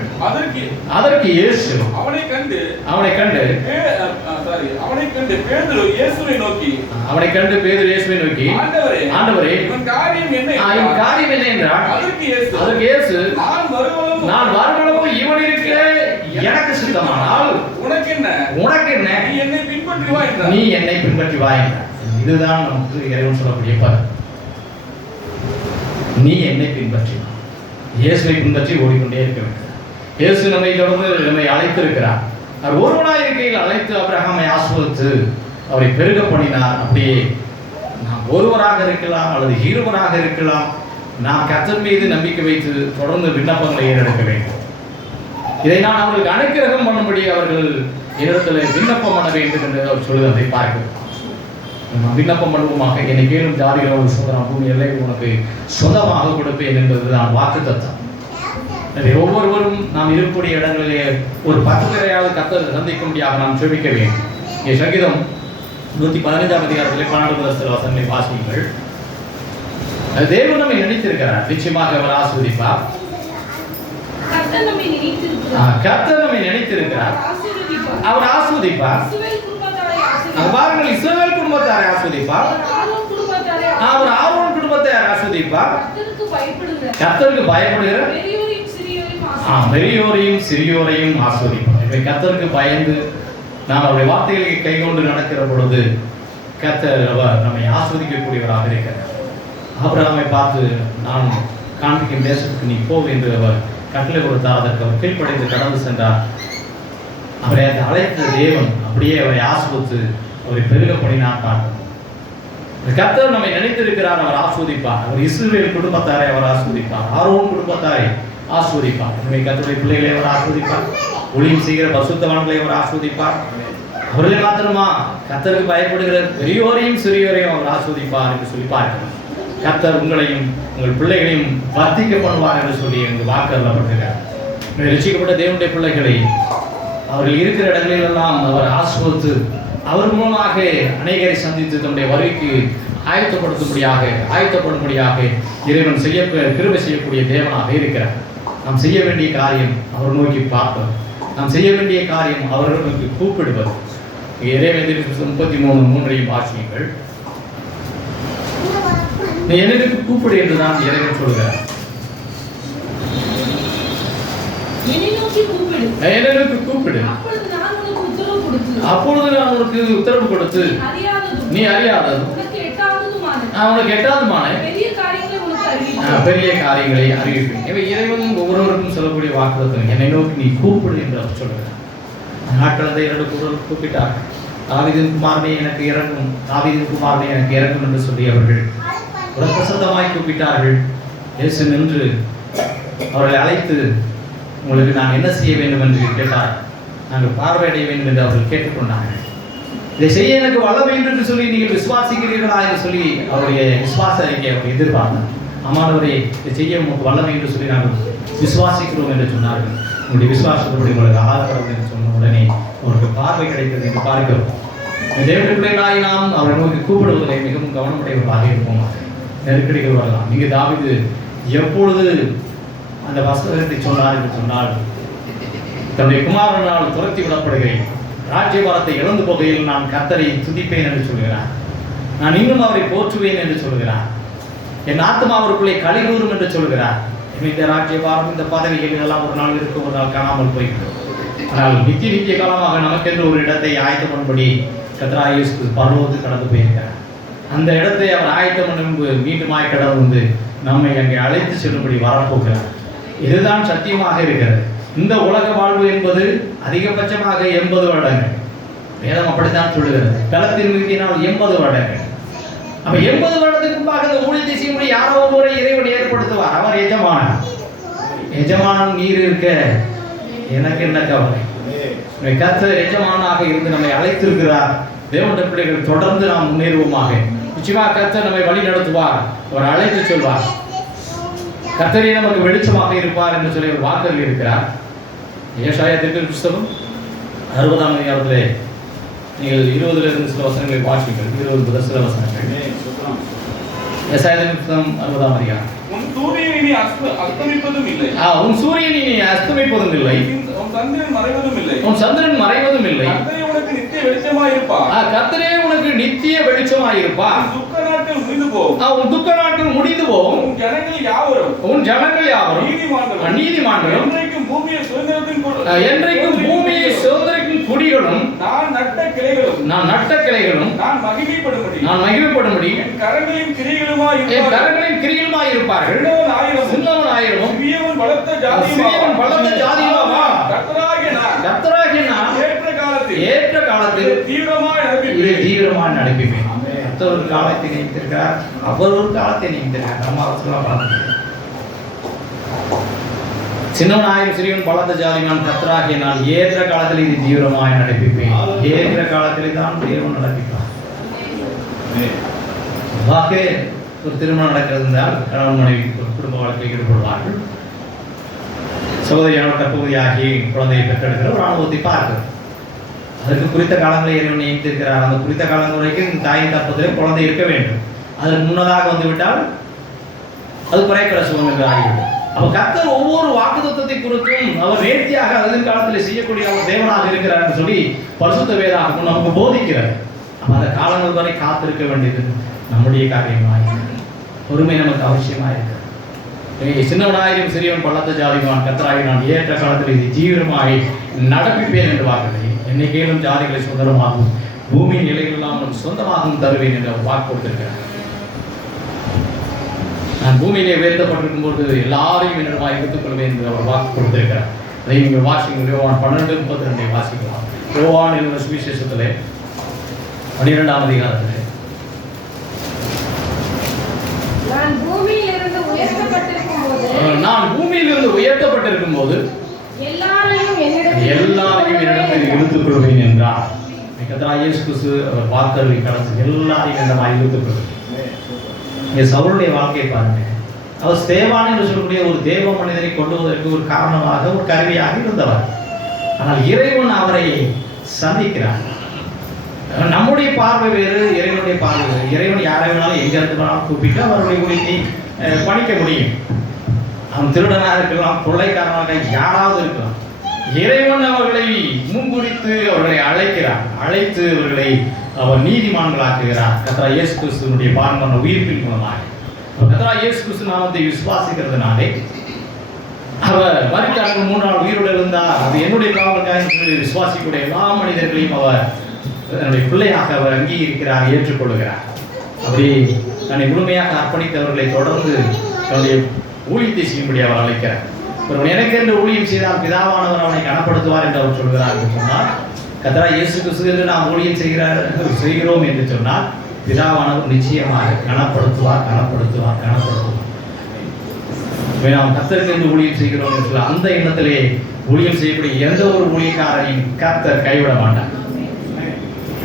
அதற்கு இயேசு அவனை கண்டு பேதுரு இயேசுவை நோக்கி, ஆண்டவரே இவன் காரியம் என்ன என்றார். அதற்கு இயேசு, நான் வருவளவும் இவன் இருக்க எனக்கு சித்தமானால் உனக்கு என்ன, நீ என்னை பின்பற்றி வா என்றார். இதுதான் நமக்கு இறைவன் சொல்லக்கூடிய பதம். நீ என்னை பின்பற்றி, இயேசுவை பின்பற்றி ஓடிக்கொண்டே இருக்க வேண்டும். இயேசு நம்மை தொடர்ந்து நம்மை அழைத்திருக்கிறார். அவர் ஒருவனாய் இருக்கையில் அழைத்து ஆபிரகாமை ஆசீர்வதித்து அவரை பெருக பண்ணினார். அப்படியே நாம் ஒருவராக இருக்கலாம் அல்லது இருவராக இருக்கலாம், நாம் கர்த்தர் மீது நம்பிக்கை வைத்து தொடர்ந்து விண்ணப்பங்களை ஏறெடுக்க வேண்டும். இதை நான் அவர்களுக்கு அனுக்கிரகம் பண்ணும்படி அவர்கள் இடத்துல விண்ணப்பம் பண்ண வேண்டும் என்று அவர் சொல்லுவதை பார்க்கிறோம். விண்ணப்பம் பண்ணுவோமாக, என்னை கேளும் ஜாதிகளோடு சோதரம் பூமி எல்லை உனக்கு சொந்தமாக கொடுப்பேன் என்பது நான் வாக்கு தத்தம். ஒவ்வொருவரும் நாம் இருக்கக்கூடிய இடங்களிலே ஒரு 10 பேரையாவது கர்த்தர் சந்திக்கும்படியாக நாம் ஜெபிக்க வேண்டும். இங்கே சங்கீதம் 115ஆம் அதிகாரத்திலே 12 வசனங்களை வாசியுங்கள். தேவன் நம்மை நினைத்திருக்கிறார், நிச்சயமாக அவர் ஆசீர்வதிப்பார். கர்த்தர் நம்மை நினைத்திருக்கிறார், அவர் ஆசீர்வதிப்பார். பாருங்கள், இஸ்ரவேல் குடும்பத்தாரை ஆசீர்வதிப்பார், அவர் ஆரோன் குடும்பத்தை ஆசீர்வதிப்பார். கர்த்தருக்கு பயப்படுகிற பெரியோரையும் சிறியோரையும் ஆசீர்வதிப்பார். இவை கர்த்தருக்கு பயந்து நாம் அவருடைய வார்த்தைகளை கைகொண்டு நடக்கிற பொழுது கர்த்தர் அவர் நம்மை ஆசீர்வதிக்கக்கூடியவராக இருக்கிறார். ஆபிரகாமை பார்த்து, நான் காண்பிக்கும் தேசத்துக்கு நீ போ என்று அவர் கட்டளை கொடுத்தார். அதற்கு அவர் கீழ்ப்படைந்து கடந்து சென்றார். அவரை அழைத்த தேவன் அப்படியே அவரை ஆசீர்வதித்து அவரை பெருக பண்ணினார். கர்த்தர் நம்மை நினைத்திருக்கிறார், அவர் ஆசீர்வதிப்பார். அவர் இஸ்ரவேல் குடும்பத்தாரை அவர் ஆசீர்வதிப்பார், ஆரோன் குடும்பத்தாரை ஆசீர்வதிப்பார். எனவே கர்த்தருடைய பிள்ளைகளை அவர் ஆசீர்வதிப்பார், ஊழியம் செய்கிற பரிசுத்தவான்களை அவர் ஆசீர்வதிப்பார். அவர்களை மாத்திரமா, கர்த்தருக்கு பயப்படுகிற பெரியோரையும் சிறியோரையும் அவர் ஆசீர்வதிப்பார் என்று சொல்லி பார்க்கிறோம். கர்த்தர் உங்களையும் உங்கள் பிள்ளைகளையும் வர்த்திக்க பண்ணுவார் என்று சொல்லி எங்கள் வாக்கு அருளப்பட்டிருக்கிறார். ரட்சிக்கப்பட்ட தேவனுடைய பிள்ளைகளை அவர்கள் இருக்கிற இடங்களிலெல்லாம் அவர் ஆசீர்வதித்து அவர் மூலமாக அநேகரை சந்தித்து தன்னுடைய வருகைக்கு ஆயத்தப்படும்படியாக இறைவன் கிருபை செய்யக்கூடிய தேவனாக இருக்கிறார். நாம் செய்ய வேண்டிய காரியம் அவர் நோக்கி பார்ப்பது, நாம் செய்ய வேண்டிய காரியம் அவர்களுக்கு கூப்பிடுவது. இறைவன் 33:3 வாசியுங்கள். நீ எனக்கு கூப்பிடு என்றுதான் இறைவன் சொல்கிறார். எனக்கு கூப்பிடு, அப்பொழுது நான் உனக்கு உத்தரவு கொடுத்து நீ அறியாததும் உனக்கு எட்டாவதுமான பெரிய காரியங்களை அறிவிப்பேன். எனவே இறைவன் ஒவ்வொருவருக்கும் சொல்லக்கூடிய வாக்குறுத்தம், என்னை நோக்கி நீ கூப்பிடு என்று அவர் சொல்கிறார். நாட்கள் 2 குரல் கூப்பிட்டார், தாவீதின் குமாரனே எனக்கு இறங்கும், தாவீதின் குமாரனே எனக்கு இறங்கும் என்று சொல்லி அவர்கள் பிரசத்தமாய் கூப்பிட்டார்கள். இயேசு நின்று அவர்களை அழைத்து, உங்களுக்கு நான் என்ன செய்ய வேண்டும் என்று கேட்டார். நாங்கள் பார்வையடைய வேண்டும் என்று அவர்கள் கேட்டுக்கொண்டார்கள். இதை செய்ய எனக்கு வல்லமை என்று சொல்லி நீங்கள் விசுவாசிக்கிறீர்களா என்று சொல்லி அவருடைய விசுவாச அறிக்கை அவர் எதிர்பார்த்தார். அம்மானவரே, இதை செய்ய உங்களுக்கு வல்லமை என்று சொல்லி நாங்கள் விசுவாசிக்கிறோம் என்று சொன்னார்கள். உங்களுடைய விசுவாசத்தோடு உங்களுக்கு ஆதரவு என்று சொன்ன உடனே அவருக்கு பார்வை கிடைத்தது என்று பார்க்கிறோம். தேவனுடைய பிள்ளைகளாய் நாம் அவரை நோக்கி கூப்பிடுவதில் மிகவும் கவனமுடையவர்களாக இருப்போம். நெருக்கடிகள் வரலாம். நீங்க தாவீது எப்பொழுது அந்த வசனத்தை சொன்னார் என்று சொன்னால், தன்னுடைய குமாரனால் துரத்தி விடப்படுகிறேன், ராஜ்யபாரத்தை இழந்து போகையில் நான் கர்த்தரை துதிப்பேன் என்று சொல்கிறார். நான் இன்னும் அவரை போற்றுவேன் என்று சொல்கிறார். என் ஆத்மா அவருக்குள்ளே களிகூறும் என்று சொல்கிறார். இந்த ராஜ்யபாரம், இந்த பதவிகள் இதெல்லாம் ஒரு நாள் இருக்கும், ஒரு நாள் காணாமல் போய்விடும். ஆனால் நித்திய காலமாக நமக்கென்று ஒரு இடத்தை ஆயத்தம் பண்ணும்படி கர்த்தராகிய இயேசு பரலோகத்துக்கு கடந்து போயிருக்கிறார். அந்த இடத்தை அவர் ஆயத்தம் பண்ணும் மீண்டுமாய் கடந்து வந்து நம்மை அங்கே அழைத்து செல்லும்படி வரப்போகிறார். இதுதான் சத்தியமாக இருக்கிறது. இந்த உலக வாழ்வு என்பது அதிகபட்சமாக 80 வருடங்கள். வேதம் அப்படித்தான் சொல்லுகிறது. பலத்தின் மிகுதியினால் 80 வருடங்கள். அப்ப 80 வருடத்துக்கு முன்பாக இந்த ஊழியத்தை செய்யும்படி யாரோ ஒரு இறைவன் ஏற்படுத்துவார். அவர் எஜமானன். எஜமானன் நீர் இருக்க எனக்கு என்ன கவலை? கர்த்தர் எஜமானாக இருந்து நம்மை அழைத்திருக்கிறார். தேவனுடைய பிள்ளைகள் தொடர்ந்து நாம் முன்னேறுவோமாக. நிச்சயமாக கர்த்தர் நம்மை வழி நடத்துவார். அவர் அழைத்து சொல்வார். கர்த்தரே நமக்கு வெளிச்சமாக இருப்பார் என்று சொல்லி ஒரு வாக்குகள் இருக்கிறார். ஏசாயா தீர்க்கதரிசி புத்தகம் 60ஆம் அதிகாரத்திலே நீங்கள் 20 சில வசனங்களை வாசிங்கள். 20 முதல் சில வசனங்கள். ஏசாயா தீர்க்கதரிசி புத்தகம் 60ஆம் அதிகாரம். உன் சூரியன் இனி அஸ்தமிப்பதும் இல்லை. உன் சூரியன் இனி அஸ்தமிப்பதும் இல்லை. உன் சந்திரன் மறைவதும் இல்லை. உன் சந்திரன் மறைவதும் இல்லை. கர்த்தரே உனக்கு நித்திய வெளிச்சமாய் இருப்பார். கர்த்தரே உனக்கு நித்திய வெளிச்சமாய் இருப்பார். உன் துக்க நாட்கள் முடிந்து போகும். உன் துக்க நாட்கள் முடிந்து போகும். உன் ஜனங்கள் யாவரும் நீதிமான்களும் என்றைக்கும் பூமியை சுதந்திரத்தின் குடிகளும் நான் நட்ட கிளைகளும் நான் மகிமைப்படும்படி என் கரங்களின் கிரிகளுமாய் இருப்பார்கள். சின்னவனாயிரமும் சிறியவன் பலத்த ஜாதியுமா கர்த்தராகிய நான் ஏற்ற காலத்தில் தீவிரமாக நடப்பிப்பேன். ஒரு காலத்தை நியமித்திருக்கிறார், அவர் ஒரு காலத்தை நியமித்திருக்கிறார். நம்ம அவசரமா பார்த்து சின்னவனாயும் சிறியவன் பலத்த ஜாதிமான் கர்த்தராகிய நான் ஏற்ற காலத்தில் இது தீவிரமாய் நடப்பிப்பேன். ஏற்ற காலத்தில் தான் தேவன் நடப்பிப்பார். ஒரு திருமணம் நடக்கிறது என்றால் கணவன் மனைவி ஒரு குடும்ப வாழ்க்கையில் ஈடுபடுவார்கள். சகோதரியான கற்பகுதியாகி குழந்தையை பெற்றெடுக்கிற ஒரு அனுபவத்தை பார்க்கிறது. அதற்கு குறித்த காலங்களை இறைவன் நியமித்திருக்கிறார். அந்த குறித்த காலங்கள் வரைக்கும் தாயின் தப்பத்திலே குழந்தை இருக்க வேண்டும். அதற்கு முன்னதாக வந்துவிட்டால் அது குறைப்பிரசவம் என்று ஆகிவிடும். அப்ப கர்த்தர் ஒவ்வொரு வாக்குத்தத்தத்தை குறித்தும் அவர் நேர்த்தியாக எதிர்காலத்தில் செய்யக்கூடிய அவர் தேவனாக இருக்கிறார் என்று சொல்லி பரிசுத்த வேதாகமும் நமக்கு போதிக்கிறார். அப்ப அந்த காலங்கள் வரை காத்திருக்க வேண்டியது நம்முடைய காரியமாக பொறுமை நமக்கு அவசியமாக இருக்கிறது. சின்னவனாயிரம் சிறியவன் பலத்த ஜாதிமான் கர்த்தராகி நான் ஏற்ற காலத்தில் இது தீவிரமாய் நடப்பிப்பேன் என்று வாக்குறுதி. என்னைக்கேனும் ஜாதிகளை சுதந்திரமாகவும் பூமியின் நிலைகளெல்லாம் சொந்தமாகவும் தருவேன் என்று அவர் வாக்கு கொடுத்திருக்கிறார். நான் பூமியிலே உயர்த்தப்பட்டிருக்கும் போது எல்லாரையும் என்னிடமாக எடுத்துக் கொள்வேன் என்று அவர் வாக்கு கொடுத்திருக்கிறார். அதை நீங்கள் வாசிங்கள். யோவான் 12:32 வாசிக்கலாம். யோவான் என்ற சுவிசேஷத்திலே 12ஆம் அதிகாரத்திலே நான் பூமியிலிருந்து உயர்த்தப்பட்டிருக்கும் போது எல்லாரையும் என்னிடத்தில் இழுத்துக் கொள்வேன் என்றார். கர்த்தராகிய இயேசு கிறிஸ்து அவர் வாக்குறுதி கடந்து எல்லாரையும் என்னிடமாக இழுத்துக் கொள்வேன். சவுலுடைய வாழ்க்கையை பாருங்க. அவர் ஸ்தேவான் என்று சொல்லக்கூடிய ஒரு தேவ மனிதனை கொண்டு வருவதற்கு ஒரு காரணமாக ஒரு கருவியாக இருந்தவர். ஆனால் இறைவன் அவரை சந்திக்கிறார். நம்முடைய பார்வை வேறு, இறைவனுடைய பார்வை வேறு. இறைவன் யாரை வேணாலும் எங்க இருந்தாலும் கூப்பிட்டு அவருடைய ஊழியத்தை பணிக்க முடியும். அவன் திருடனாக இருக்கலாம், கொள்ளைக்காரனாக யாராவது இருக்கலாம். இறைவன் அவர்களை முன்குறித்து அவர்களை அழைக்கிறார். அழைத்து அவர்களை அவர் நீதிமான்களாக்குகிறார். கர்த்தராகிய இயேசு கிறிஸ்துவினுடைய பாரம்பரிய உயிர்ப்பின் மூலமாக கர்த்தராகிய இயேசு கிறிஸ்து நாமத்தை விசுவாசிக்கிறதுனாலே அவர் மரித்தார், 3 நாள் உயிரோடு இருந்தார். அது என்னுடைய பாவங்களுக்காக விசுவாசிக்கூடிய எல்லா மனிதர்களையும் அவர் என்னுடைய பிள்ளையாக அவர் அங்கீகரிக்கிறார், ஏற்றுக்கொள்கிறார். அப்படி தன்னை முழுமையாக அர்ப்பணித்தவர்களை தொடர்ந்து தன்னுடைய ஊழியத்தை செய்யும்படி அவர் அழைக்கிறார். ஒருவன் எனக்கென்று ஊழியம் செய்தால் பிதாவானவர் அவனை கனப்படுத்துவார் என்று அவர் சொல்கிறார் என்று சொன்னார். கர்த்தராகிய இயேசு கிறிஸ்து என்று நாம் ஊழியம் செய்கிறோம் என்று சொன்னால் பிதாவானவர் நிச்சயமாக கனப்படுத்துவார். நாம் கர்த்தருக்கு என்று ஊழியம் செய்கிறோம் என்று சொல்ல அந்த எண்ணத்திலே ஊழியம் செய்யக்கூடிய எந்த ஒரு ஊழியக்காரரையும் கர்த்தர் கைவிட மாட்டார்.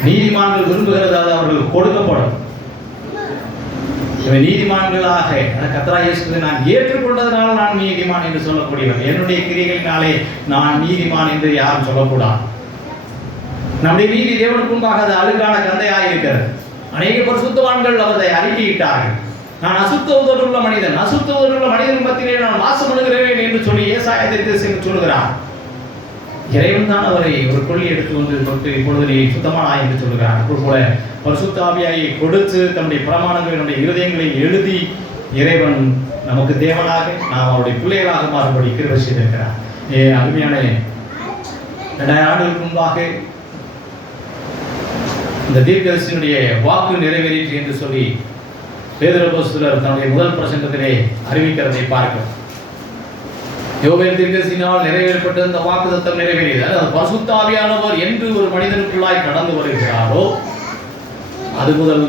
நீதிமான்கள் விரும்புகிறது அது அவர்கள் கொடுக்கப்படும். இவன் நீதிமான்களாக கர்த்தராகிய இயேசுவை நான் ஏற்றுக்கொண்டதனால் நான் நீதிமான் என்று சொல்லக்கூடியவன். என்னுடைய கிரியைகளினாலே நான் நீதிமான் என்று யாரும் சொல்லக்கூடாது. நம்முடைய நீதி தேவனுக்கு முன்பாக அது அழுக்கான கந்தையாக இருக்கிறது. அநேக பரிசுத்தவான்கள் அவரை அறிக்கையிட்டார்கள். நான் அசுத்தமுள்ள மனிதன், அசுத்தமுள்ள மனிதன் மத்தியிலே நான் வாசம் பண்ணுகிறேன் என்று சொல்லி ஏசாயா தீர்க்கதரிசி சொல்லுகிறார். இறைவன் தான் அவரை ஒரு கொள்ளி எடுத்து வந்து தொட்டு இப்பொழுது நீ சுத்தமானாய் என்று சொல்லுகிறார். அதுபோல பரிசுத்த ஆவியை கொடுத்து தன்னுடைய பிரமாணங்களை நம்முடைய இருதயங்களை எழுதி இறைவன் நமக்கு தேவனாக நாம் அவருடைய பிள்ளைகளாக மாறுபடி கிருபை செய்திருக்கிறார். அருமையான 2000 ஆண்டுகளுக்கு முன்பாக இந்த தீர்க்கதரிசியினுடைய வாக்கு நிறைவேறிற்று என்று சொல்லி பேதுரு அப்போஸ்தலர் தன்னுடைய முதல் பிரசங்கத்திலே அறிவிக்கிறதை பார்க்கிறோம். யோவேல் தீர்க்கதரிசியினால் நிறைவேறப்பட்ட இந்த வாக்குத்தத்தம் நிறைவேறியது. அது பரிசுத்த ஆவியானவர் என்று ஒரு மனிதனுக்குள்ளாய் கடந்து வருகிறாரோ அது முதல்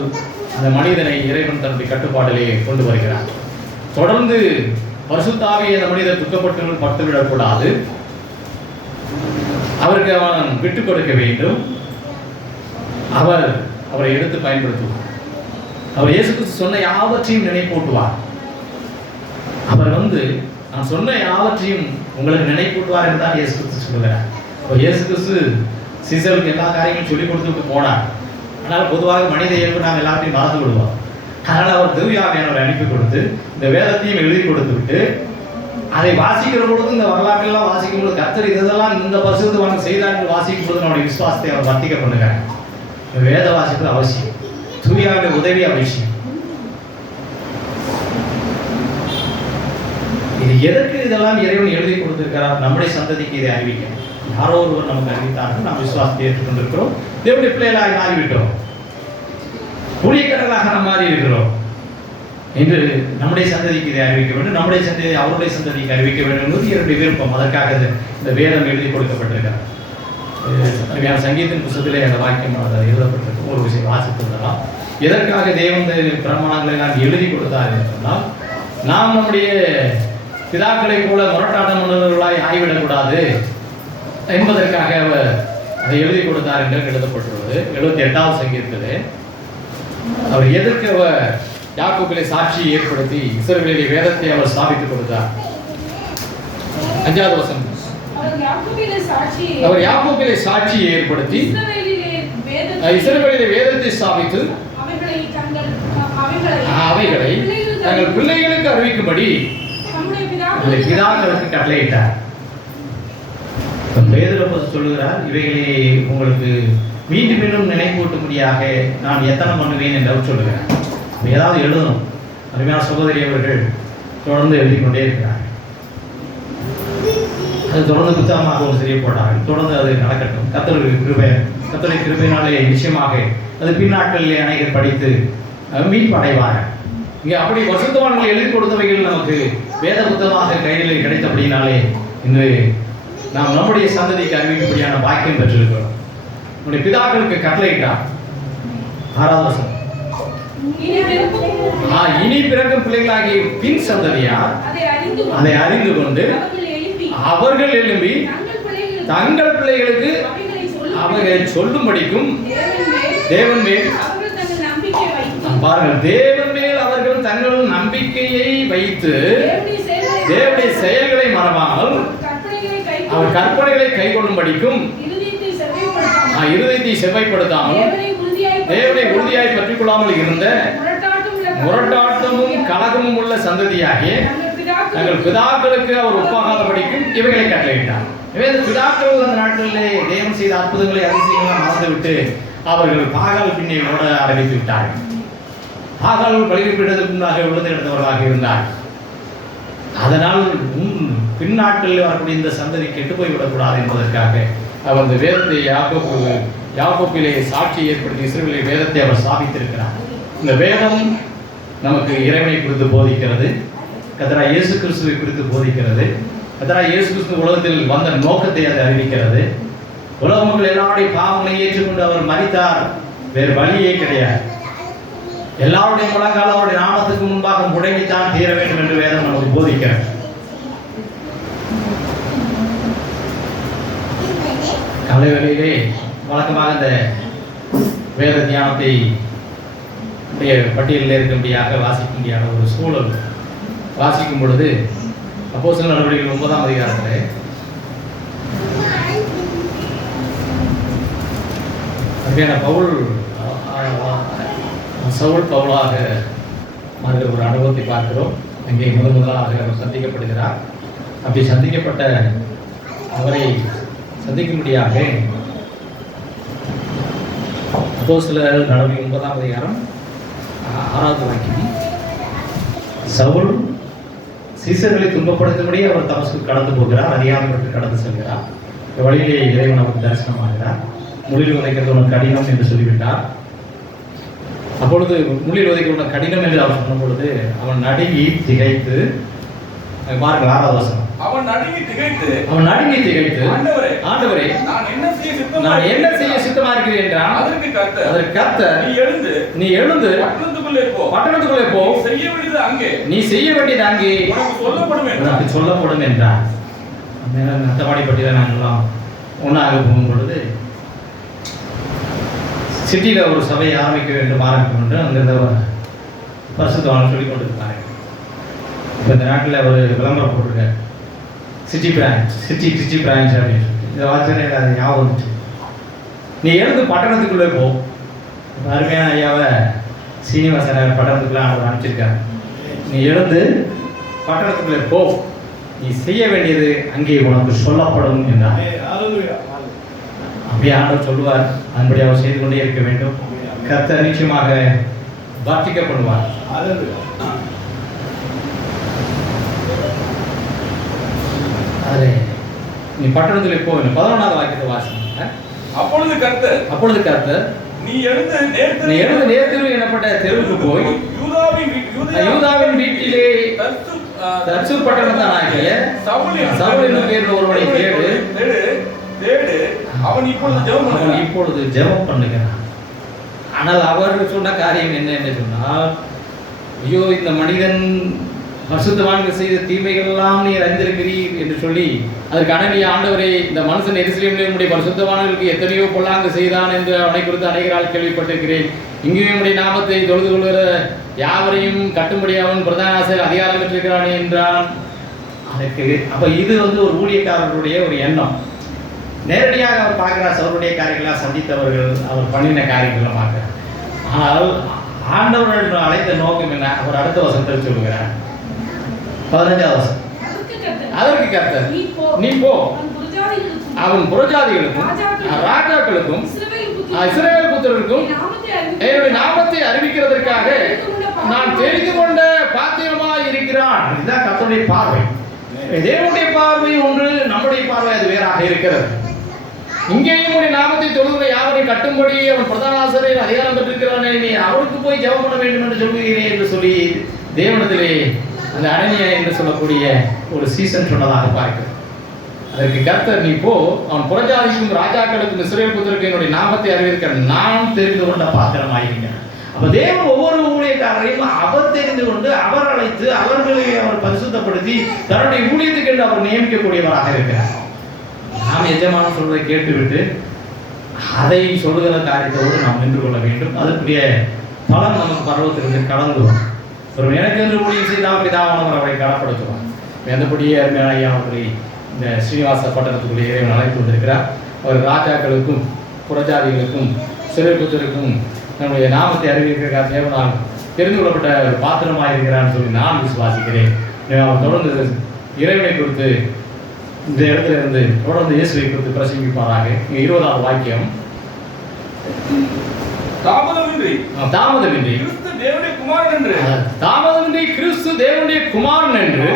அந்த மனிதனை இறைவன் தன்னுடைய கட்டுப்பாட்டிலே கொண்டு வருகிறார். தொடர்ந்து பரிசுத்த ஆவியை அந்த மனிதர் துக்கப்பட்டு பட்டுவிடக்கூடாது. அவருக்கு அவன் விட்டுக் கொடுக்க வேண்டும். அவரை எடுத்து பயன்படுத்துவார். அவர் இயேசு கிறிஸ்து சொன்ன யாவற்றையும் நினைப்பூட்டுவார். அவர் நான் சொன்ன யாவற்றையும் உங்களுக்கு நினைப்பூட்டுவார் என்று தான் இயேசு கிறிஸ்து சொல்லுகிறார். இப்போ இயேசு கிறிஸ்து சீசருக்கு எல்லா காரியங்களும் சொல்லிக் கொடுத்துட்டு போனார். ஆனால் பொதுவாக மனித இயல்பு நாம் எல்லாத்தையும் மறந்து விடுவோம். அதனால் அவர் தூய ஆவியானவரை அனுப்பி கொடுத்து இந்த வேதத்தையும் எழுதி கொடுத்து விட்டு அதை வாசிக்கிற பொழுது இந்த வரலாற்றெல்லாம் வாசிக்கும் பொழுது கர்த்தர் இதெல்லாம் இந்த பரிசுத்தவான் செய்தார் என்று வாசிக்கும் பொழுது நம்முடைய விசுவாசத்தை அவர் வர்த்திக்க பண்ணுகிறார். வேத வாசிப்பு அவசியம், தூயாவிய உதவி அவசியம். இது எதற்கு இதெல்லாம் இறைவன் எழுதி கொடுத்திருக்கிறார்? நம்முடைய சந்ததிக்கு இதை அறிவிக்க யாரோ ஒருவர் நமக்கு அறிவித்தார்கள். நாம் விசுவாசத்தை ஏற்றுக்கொண்டிருக்கிறோம். தேவனுடைய பிள்ளைகளாக மாறிவிட்டோம். ஊழியக்காரர்களாக நாம் மாறி இருக்கிறோம் என்று நம்முடைய சந்ததிக்கு இதை அறிவிக்க வேண்டும். நம்முடைய சந்ததி அவருடைய சந்ததிக்கு அறிவிக்க வேண்டும் என்பது என்னுடைய விருப்பம். அதற்காக இந்த வேதம் எழுதி கொடுக்கப்பட்டிருக்கிறார். சங்கீதத்தின் புத்தகத்திலே அந்த வாக்கியம் எழுதப்பட்டிருக்கு. ஒரு விஷயம் வாசித்திருந்தலாம். எதற்காக தேவன் பிரமாணங்களை நாம் எழுதி கொடுத்தார் என்று சொன்னால், நாம் நம்முடைய பிதாக்களை போல முரட்டாட்டம் பண்ணுவர்களாய் ஆகிவிடக்கூடாது என்பதற்காக அவர் அதை எழுதி கொடுத்தார் என்று எழுதப்பட்டுள்ளது. 78வது சங்கீதத்திலே அவர் எதற்கு அவர் யாக்கோபிலே சாட்சியை ஏற்படுத்தி இஸ்ரவேலிலே வேதத்தை அவர் ஸ்தாபித்துக் கொடுத்தார். 5வது வசனம், அவர் யாக்கோபிலே சாட்சியை ஏற்படுத்தி இஸ்ரவேலிலே வேதத்தை ஸ்தாபித்து அவைகளை தங்கள் பிள்ளைகளுக்கு அறிவிக்கும்படி பிதாக்களுக்கு கட்டளையிட்டார். பேதுரு சொல்லுகிறார், இவைகளை உங்களுக்கு மீண்டும் மீண்டும் நினைப்பூட்டும்படியாக நான் எத்தனை பண்ணுவேன் என்று அவர் சொல்லுகிறார். ஏதாவது எழுதணும். அருமையான சகோதரி அவர்கள் தொடர்ந்து எழுதி கொண்டே இருக்கிறார். அது தொடர்ந்து புத்தகமாக ஒரு சிறிய போட்டார்கள். தொடர்ந்து அது நடக்கட்டும். கர்த்தருடைய கிருபையினாலே நிச்சயமாக அது பின்னாட்களிலே அனைவர் படித்து மீட்படைவார்கள். இங்கே அப்படி பரிசுத்தவான்கள் எழுதி கொடுத்தவைகள் நமக்கு வேத புத்தகமாக கையில் கிடைத்தபடினாலே இன்று நாம் நம்முடைய சந்ததிக்கு அறிவிக்கப்படியான பாக்கியம் பெற்றிருக்கிறோம். நம்முடைய பிதாக்களுக்கு கட்டளையிட்டார். 6வது வசனம், இனி பிறக்கும் பிள்ளைகளாகிய பின் சந்ததியார் அதை அறிந்து கொண்டு அவர்கள் எழும்பி தங்கள் பிள்ளைகளுக்கு அவர்களை சொல்லும்படிக்கும் தேவன் மேல் பாருங்கள், தேவன் மேல் அவர்கள் தங்கள் நம்பிக்கையை வைத்து தேவனுடைய செயல்களை மறவாமல் அவர் கற்பனைகளை கை கொள்ளும்படிக்கும் இருதயத்தை செவ்வாய்ப்படுத்தாமல் தேவனை உறுதியாய் பற்றிக் கொள்ளாமல் இருந்த முரட்டாட்டமும் கலகமும் உள்ள சந்ததியாகிய தங்கள் பிதாக்களுக்கு அவர் ஒப்பாகாதபடிக்கும் இவைகளை கட்டளையிட்டார். பிதாக்கள் அந்த நாட்டிலே தேவன் செய்த அற்புதங்களை அதிசயங்களை மறந்துவிட்டு அவர்கள் பாகால் பின்னே ஓட ஆரம்பித்து விட்டார்கள். பாகால் பலியிடப்பட்டதற்கு முன்னாக விழுந்து எடுத்தவர்களாக இருந்தார். அதனால் பின்னாட்களில் வரக்கூடிய இந்த சந்ததி கெட்டு போய்விடக்கூடாது என்பதற்காக அவர் இந்த வேதத்தை யாக்கோபிலே சாட்சியை ஏற்படுத்தி இஸ்ரவேலிலே வேதத்தை அவர் ஸ்தாபித்திருக்கிறார். இந்த வேதம் நமக்கு இறைவனை குறித்து போதிக்கிறது. கர்த்தராகிய இயேசு கிறிஸ்துவை குறித்து போதிக்கிறது. கர்த்தராகிய இயேசு கிறிஸ்து உலகத்தில் வந்த நோக்கத்தை அது அறிவிக்கிறது. உலக மக்கள் எல்லாருடைய பாவங்களை ஏற்றுக்கொண்டு அவர் மரித்தார். வேறு வழியே கிடையாது. எல்லாருடைய முழங்கால் அவருடைய நாமத்துக்கு முன்பாக முடங்கித்தான் தீர வேண்டும் என்று வேதம் நமக்கு போதிக்கிறது. காலை வேளையிலே வழக்கமாக இந்த வேத தியானத்தை பட்டியலில் இருக்கும்படியாக வாசிக்கும்படியான ஒரு சூழல் வாசிக்கும் பொழுது அப்போஸ்தலர் நடவடிக்கைகள் 9ஆம் அதிகாரத்தில் அருமையான சவுல் பவுலாக மாறுகிற ஒரு அனுபவத்தை பார்க்கிறோம். அங்கே முதலாக அவர் சந்திக்கப்படுகிறார். அப்படி சந்திக்கப்பட்ட அவரை சந்திக்கும்படியாக அப்போஸ்தலர் நடவடிக்கை 9ஆம் அதிகாரம் 6வது வாக்கியம், சவுல் சீசர்களை துன்பப்படுத்தும்படி அவர் தமஸ்கு கடந்து போகிறார், அறியாமல் கடந்து செல்கிறார். வழியிலே இறைவன் அவருக்கு தரிசனமாகிறார். முள்ளில் உதைக்கிறது உனக்கு கடினம் என்று சொல்லிவிட்டார். அப்பொழுது முள்ளில் உதைக்கிறது உனக்கு கடினம் என்று அவர் சொன்ன பொழுது அவன் நடுங்கி திகைத்து, பாருங்கள் 6வது வசனம், அவன் நடுங்கி திகைத்து ஆண்டவரே நான் என்ன செய்ய சித்தமா இருக்கிறேன் என்றான். அதற்கு கர்த்தர் நீ எழுந்து பட்டணத்துக்குள்ளே போ, நீ செய்ய வேண்டியது அங்கே உனக்கு சொல்லப்படும் என்றார். அந்த பாடிப்பட்டியில் நாங்கள்லாம் ஒன்றாக போகும் பொழுது சிட்டியில் ஒரு சபையை ஆரம்பிக்க என்று அங்கிருந்த பரிசுத்தவான் சொல்லிக் கொண்டிருக்காங்க. இப்போ இந்த நாட்டில் ஒரு விளம்பரம் போட்டிருக்காரு, சிட்டி பிரான்ச் அப்படின்னு சொல்லி. இந்த வார்த்தை அது ஞாபகம் வந்துச்சு. நீ எழுந்து பட்டணத்துக்குள்ளே போ. அருமையான ஐயாவை சீனிவாசன் பட்டணத்துக்குள்ளே அவர் அனுப்பிச்சிருக்காரு. நீ எழுந்து பட்டணத்துக்குள்ளே போ, நீ செய்ய வேண்டியது அங்கே உனக்கு சொல்லப்படும் என்றார். அப்படியே ஆண்டவர் சொல்லுவார், அதன்படி அவர் செய்து கொண்டே இருக்க வேண்டும். கர்த்தர் நிச்சயமாக வர்த்திக்கப்படுவார். அதில் நீ பட்டணத்தில் போ. 11வது வாக்கியத்தை வாசிங்க. அப்பொழுது கர்த்தர் நீ எழுந்து நேர்த்திரு எனப்பட்ட தெருவுக்கு போய் யூதாவின் வீட்டிலே தர்சு பட்டணத்தானாகிய சவுல் என்னும் பேரில் ஒருவனை தேடு, அவன் இப்பொழுது ஜெபம் பண்ணுகிறான். ஆனால் அவர் சொன்ன காரியம் என்ன என்று சொன்னால், ஐயோ இந்த மனிதன் பரிசுத்தவான்கள் செய்த தீமைகள் எல்லாம் நீர் அறிந்திருக்கிறீர் என்று சொல்லி, அதற்கு அனனியா, ஆண்டவரே இந்த மனுஷன் எருசலேமிலே உம்முடைய பரிசுத்தவான்களுக்கு எத்தனையோ பொல்லாங்கு செய்தான் என்று அவனை குறித்து அநேகரால் கேள்விப்பட்டிருக்கிறேன். இங்கே உம்முடைய நாமத்தை தொழுது கொள்கிற யாவரையும் கட்டும்படி அவன் பிரதான ஆசிரியர் அதிகாரம் பெற்றிருக்கிறானே என்றான். அதற்கு அப்போ இது ஒரு ஊழியக்காரர்களுடைய ஒரு எண்ணம். நேரடியாக அவர் பார்க்கிறார், அவருடைய காரியங்களாக சந்தித்தவர்கள் அவர் பண்ணின காரியங்களாக பார்க்கிறார். ஆனால் ஆண்டவர்கள் அழைத்த நோக்கம் என்ன? அவர் அடுத்த வசனத்தில் சொல்கிறார், 15வது வசனம், அதற்கு கர்த்தர் நீ போ, அவன் புறஜாதிகளுக்கும் ராஜாக்களுக்கும் இஸ்ரவேல் புத்திரருக்கும் என்னுடைய நாமத்தை அறிவிக்கிறதற்காக நான் தெரிந்து கொண்ட பாத்திரமாய் இருக்கிறான். இதுதான் கர்த்தருடைய பார்வை. தேவனுடைய பார்வை ஒன்று, நம்முடைய பார்வை அது வேறாக இருக்கிறது. இங்கேயும் உடைய நாமத்தை தொழுகிற யாவரையும் கட்டும்படி அவன் பிரதான ஆசிரியர் அதிகாரம் பெற்றிருக்கிறானே, நீ அவருக்கு போய் ஜெபம் பண்ண வேண்டும் என்று சொல்கிறேன் என்று சொல்லி தேவனத்திலே அந்த அனனியா என்று சொல்லக்கூடிய ஒரு சீசன் சொன்னதாக பார்க்கிறேன். அதற்கு கர்த்தர் நீ போ, அவன் புறஜாதிக்கும் ராஜாக்களுக்கும் இஸ்ரவேல் புத்திரருக்கும் என்னுடைய நாமத்தை அறிவிக்கிற நான் தெரிந்து கொண்ட பாத்திரமாயிருக்கிறேன். அப்ப தேவன் ஒவ்வொரு ஊழியக்காரரையும் அவர் தெரிந்து கொண்டு அவர் அழைத்து அவர்களை அவர் பரிசுத்தப்படுத்தி தன்னுடைய ஊழியத்துக்கு என்று அவர் நியமிக்கக்கூடியவராக இருக்கிறார். நாம் எஜமான சொல்வதை கேட்டுவிட்டு அதை சொல்லுகிற காரியத்தோடு நாம் நின்று கொள்ள வேண்டும். அதற்குரிய பலன் நமக்கு பருவத்திலிருந்து கடந்து வரும். ஒரு எனக்கு என்று ஊழியம் செய்தால் பிதாவானவர் அவரை கடப்படுத்துவார். எந்தபடியே அருமையான ஐயா அவர்களை இந்த ஸ்ரீனிவாச பட்டணத்துக்குள்ளே இறைவன் அழைத்து வந்திருக்கிறார். அவர் ராஜாக்களுக்கும் புறஜாதிகளுக்கும் சிறைப்புத்திற்கும் நம்முடைய நாமத்தை அறிவிக்கிற தேவனால் தெரிந்து கொள்ளப்பட்ட ஒரு பாத்திரமாக இருக்கிறான்னு சொல்லி நான் விசுவாசிக்கிறேன். அவர் தொடர்ந்து இறைவனை குறித்து இந்த இடத்துல இருந்து தொடர்ந்து இயேசுவை குறித்து பிரசங்கிப்பாராக. 20வது வாக்கியம், தாமதமின்றி கிறிஸ்து தேவனுடைய குமாரன் என்று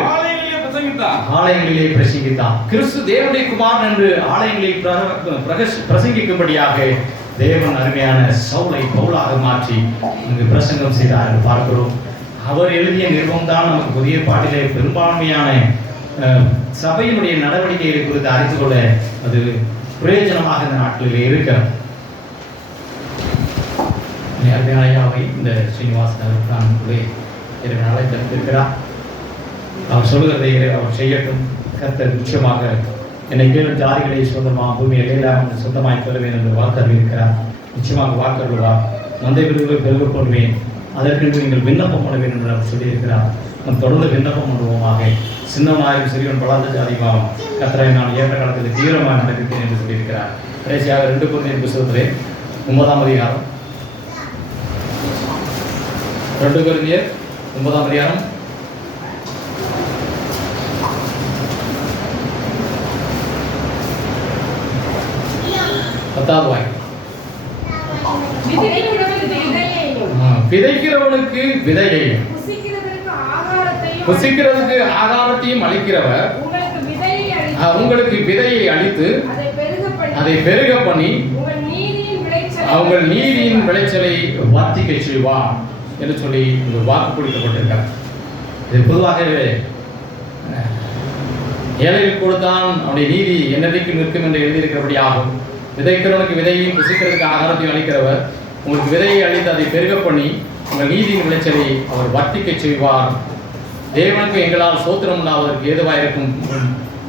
ஆலயங்களிலே பிரசங்கித்தான். கிறிஸ்து தேவனுடைய குமாரன் என்று ஆலயங்களில் பிரசங்கிக்கும்படியாக தேவன் அருமையான சவுலை பவுலாக மாற்றி இங்கு பிரசங்கம் செய்தார் என்று பார்க்கிறோம். அவர் எழுதிய நிறுவனம் தான் நமக்கு புதிய பாட்டிலே பெரும்பான்மையான சபையினுடைய நடவடிக்கைகளை குறித்து அறிந்து கொள்ள அது பிரயோஜனமாக இந்த நாட்களில் இருக்கிறது. ஐயாவை இந்த ஸ்ரீனிவாசன் அவர்களுக்கு இறைவன் அழைத்திருக்கிறார். அவர் சொல்லுகிறதை அவர் செய்யட்டும். கர்த்தர் நிச்சயமாக என்னை கேளும் ஜாதிகளை சொந்தமாக பூமியை எல்லாம் சொந்தமாய் பெறுவேன் என்று வாக்கறிவிக்கிறார். நிச்சயமாக வாக்கருள்வார். மந்தை விருதுகளை பெருக கொள்வேன், அதற்கு நீங்கள் விண்ணப்பம் பண்ண வேண்டும் என்று அவர் சொல்லியிருக்கிறார். நாம் தொடர்ந்து விண்ணப்பம் பண்ணுவோமாக. சின்னவனாயும் சிறியவன் பலந்த ஜாதிமாவும் கர்த்தரை நான் ஏற்ற காலத்தில் தீவிரமாக நடக்கிறேன் என்று சொல்லியிருக்கிறார். கடைசியாக 2 கொரிந்தியர் புத்தகத்திலே 9ஆம் அதிகாரம் 2 கொரிந்தியர் 9ஆம் அதிகாரம் 10வது வாக்கியம். விதைக்கிறவனுக்கு விதையையும் புசிக்கிறதுக்கு ஆகாரத்தையும் அளிக்கிறவர் உங்களுக்கு விதையை அளித்து அதை பெருக பண்ணி உங்கள் நீதியின் விளைச்சலை வர்த்திக்க செய்வார் என்று சொல்லி ஒரு வாக்கு கொடுக்கப்பட்டிருக்கிறார். இது பொதுவாகவே ஏழைகளுக்கு கொடுத்தான் அவனுடைய நீதி என்னதைக்கு நிற்கும் என்று எழுதியிருக்கிறபடி ஆகும். விதைக்கிறவனுக்கு விதையையும் புசிக்கிறதுக்கு ஆகாரத்தையும் அளிக்கிறவர் உங்களுக்கு விதையை அளித்து அதை பெருக பண்ணி உங்கள் நீதியின் விளைச்சலை அவர் வர்த்திக்க செய்வார். தேவனுக்கு எங்களால் சோத்திரம் உண்டாவதற்கு ஏதுவாக இருக்கும்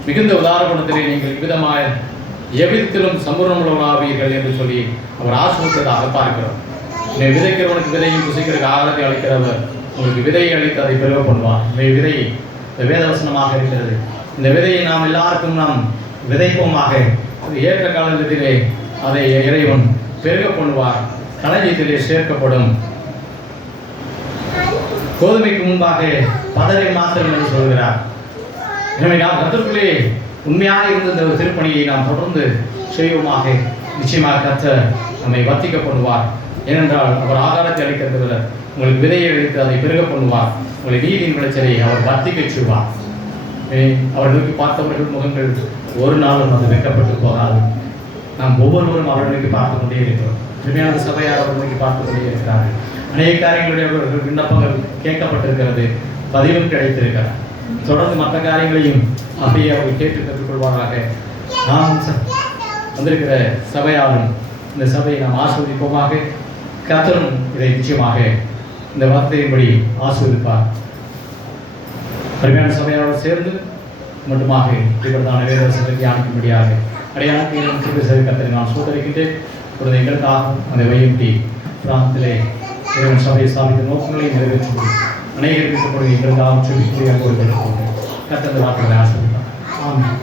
மிகுந்த உதாரணத்திலே நீங்கள் விதமாக எவ்விதத்திலும் சம்பூர்ணமுள்ளவர்களாவீர்கள் என்று சொல்லி அவர் ஆசிர்வதித்ததாக பார்க்கிறோம். விதைக்கிறவனுக்கு விதையும் புசிக்கிறதுக்கு ஆகாரத்தை அளிக்கிறவர் உங்களுக்கு விதையை அளித்து அதை பெருக பண்ணுவார். இந்த விதை இந்த வேதவசனமாக இருக்கிறது. இந்த விதையை நாம் எல்லாருக்கும் நாம் விதைப்போமாக. ஏற்ற காலத்திலே அதை இறைவன் பெருக பண்ணுவார். களஞ்சியத்திலே சேர்க்கப்படும். கோதுமைக்கு முன்பாக பதரை மாத்திரம் என்று சொல்கிறார். எனவே நாம் கர்த்தருக்குள்ளே உண்மையாக இருந்த இந்த திருப்பணியை நாம் தொடர்ந்து செய்வோமாக. நிச்சயமாக கர்த்தர் நம்மை வர்த்திக்க பண்ணுவார். ஏனென்றால் அவர் ஆகாரத்தை அளிக்கிறதுல உங்களுக்கு விதையை அளித்து அதை பெருக பண்ணுவார். உங்களை நீதியின் விளைச்சலை அவர் வர்த்திக்க செய்வார். அவர்களுக்கு பார்த்தவர்கள் முகங்கள் ஒரு நாளும் அது வைக்கப்பட்டு போகாது. நாம் ஒவ்வொருவரும் அவர்களுக்கு பார்த்து கொண்டே இருக்கிறோம். உண்மையான சபையார் அவர்களுக்கு பார்த்து கொண்டே இருக்கிறார்கள். அநேக காரியங்களுடைய அவர்கள் விண்ணப்பங்கள் கேட்கப்பட்டிருக்கிறது, பதிலும் கிடைத்திருக்கிறார். தொடர்ந்து மற்ற காரியங்களையும் அப்படியே அவர்கள் கேட்டு கற்றுக்கொள்வாராக. நாம் வந்திருக்கிற சபையாலும் இந்த சபையை நாம் ஆஸ்வதிப்போமாக. கர்த்தரும் இதை நிச்சயமாக இந்த வார்த்தையின்படி ஆஸ்வதிப்பார். அருமையான சபையாளர் சேர்ந்து மட்டுமாக இப்படிப்பட்டதான வேதவசனத்தை தியானிக்கும்படியாக அடையாளத்தை கர்த்தரை நான் சோதரிக்கின்றேன். இப்பொழுது எங்களுக்காக அந்த வையம்பட்டி பிராந்தத்திலே இறைவன் சபையை ஸ்தாபித்த நோக்கங்களை நிறைவேற்றும் அநேகருக்கு எங்களுக்காக சொல்லி கர்த்தர் வார்த்தைகளை ஆஸ்வதிப்பார். ஆமாம்.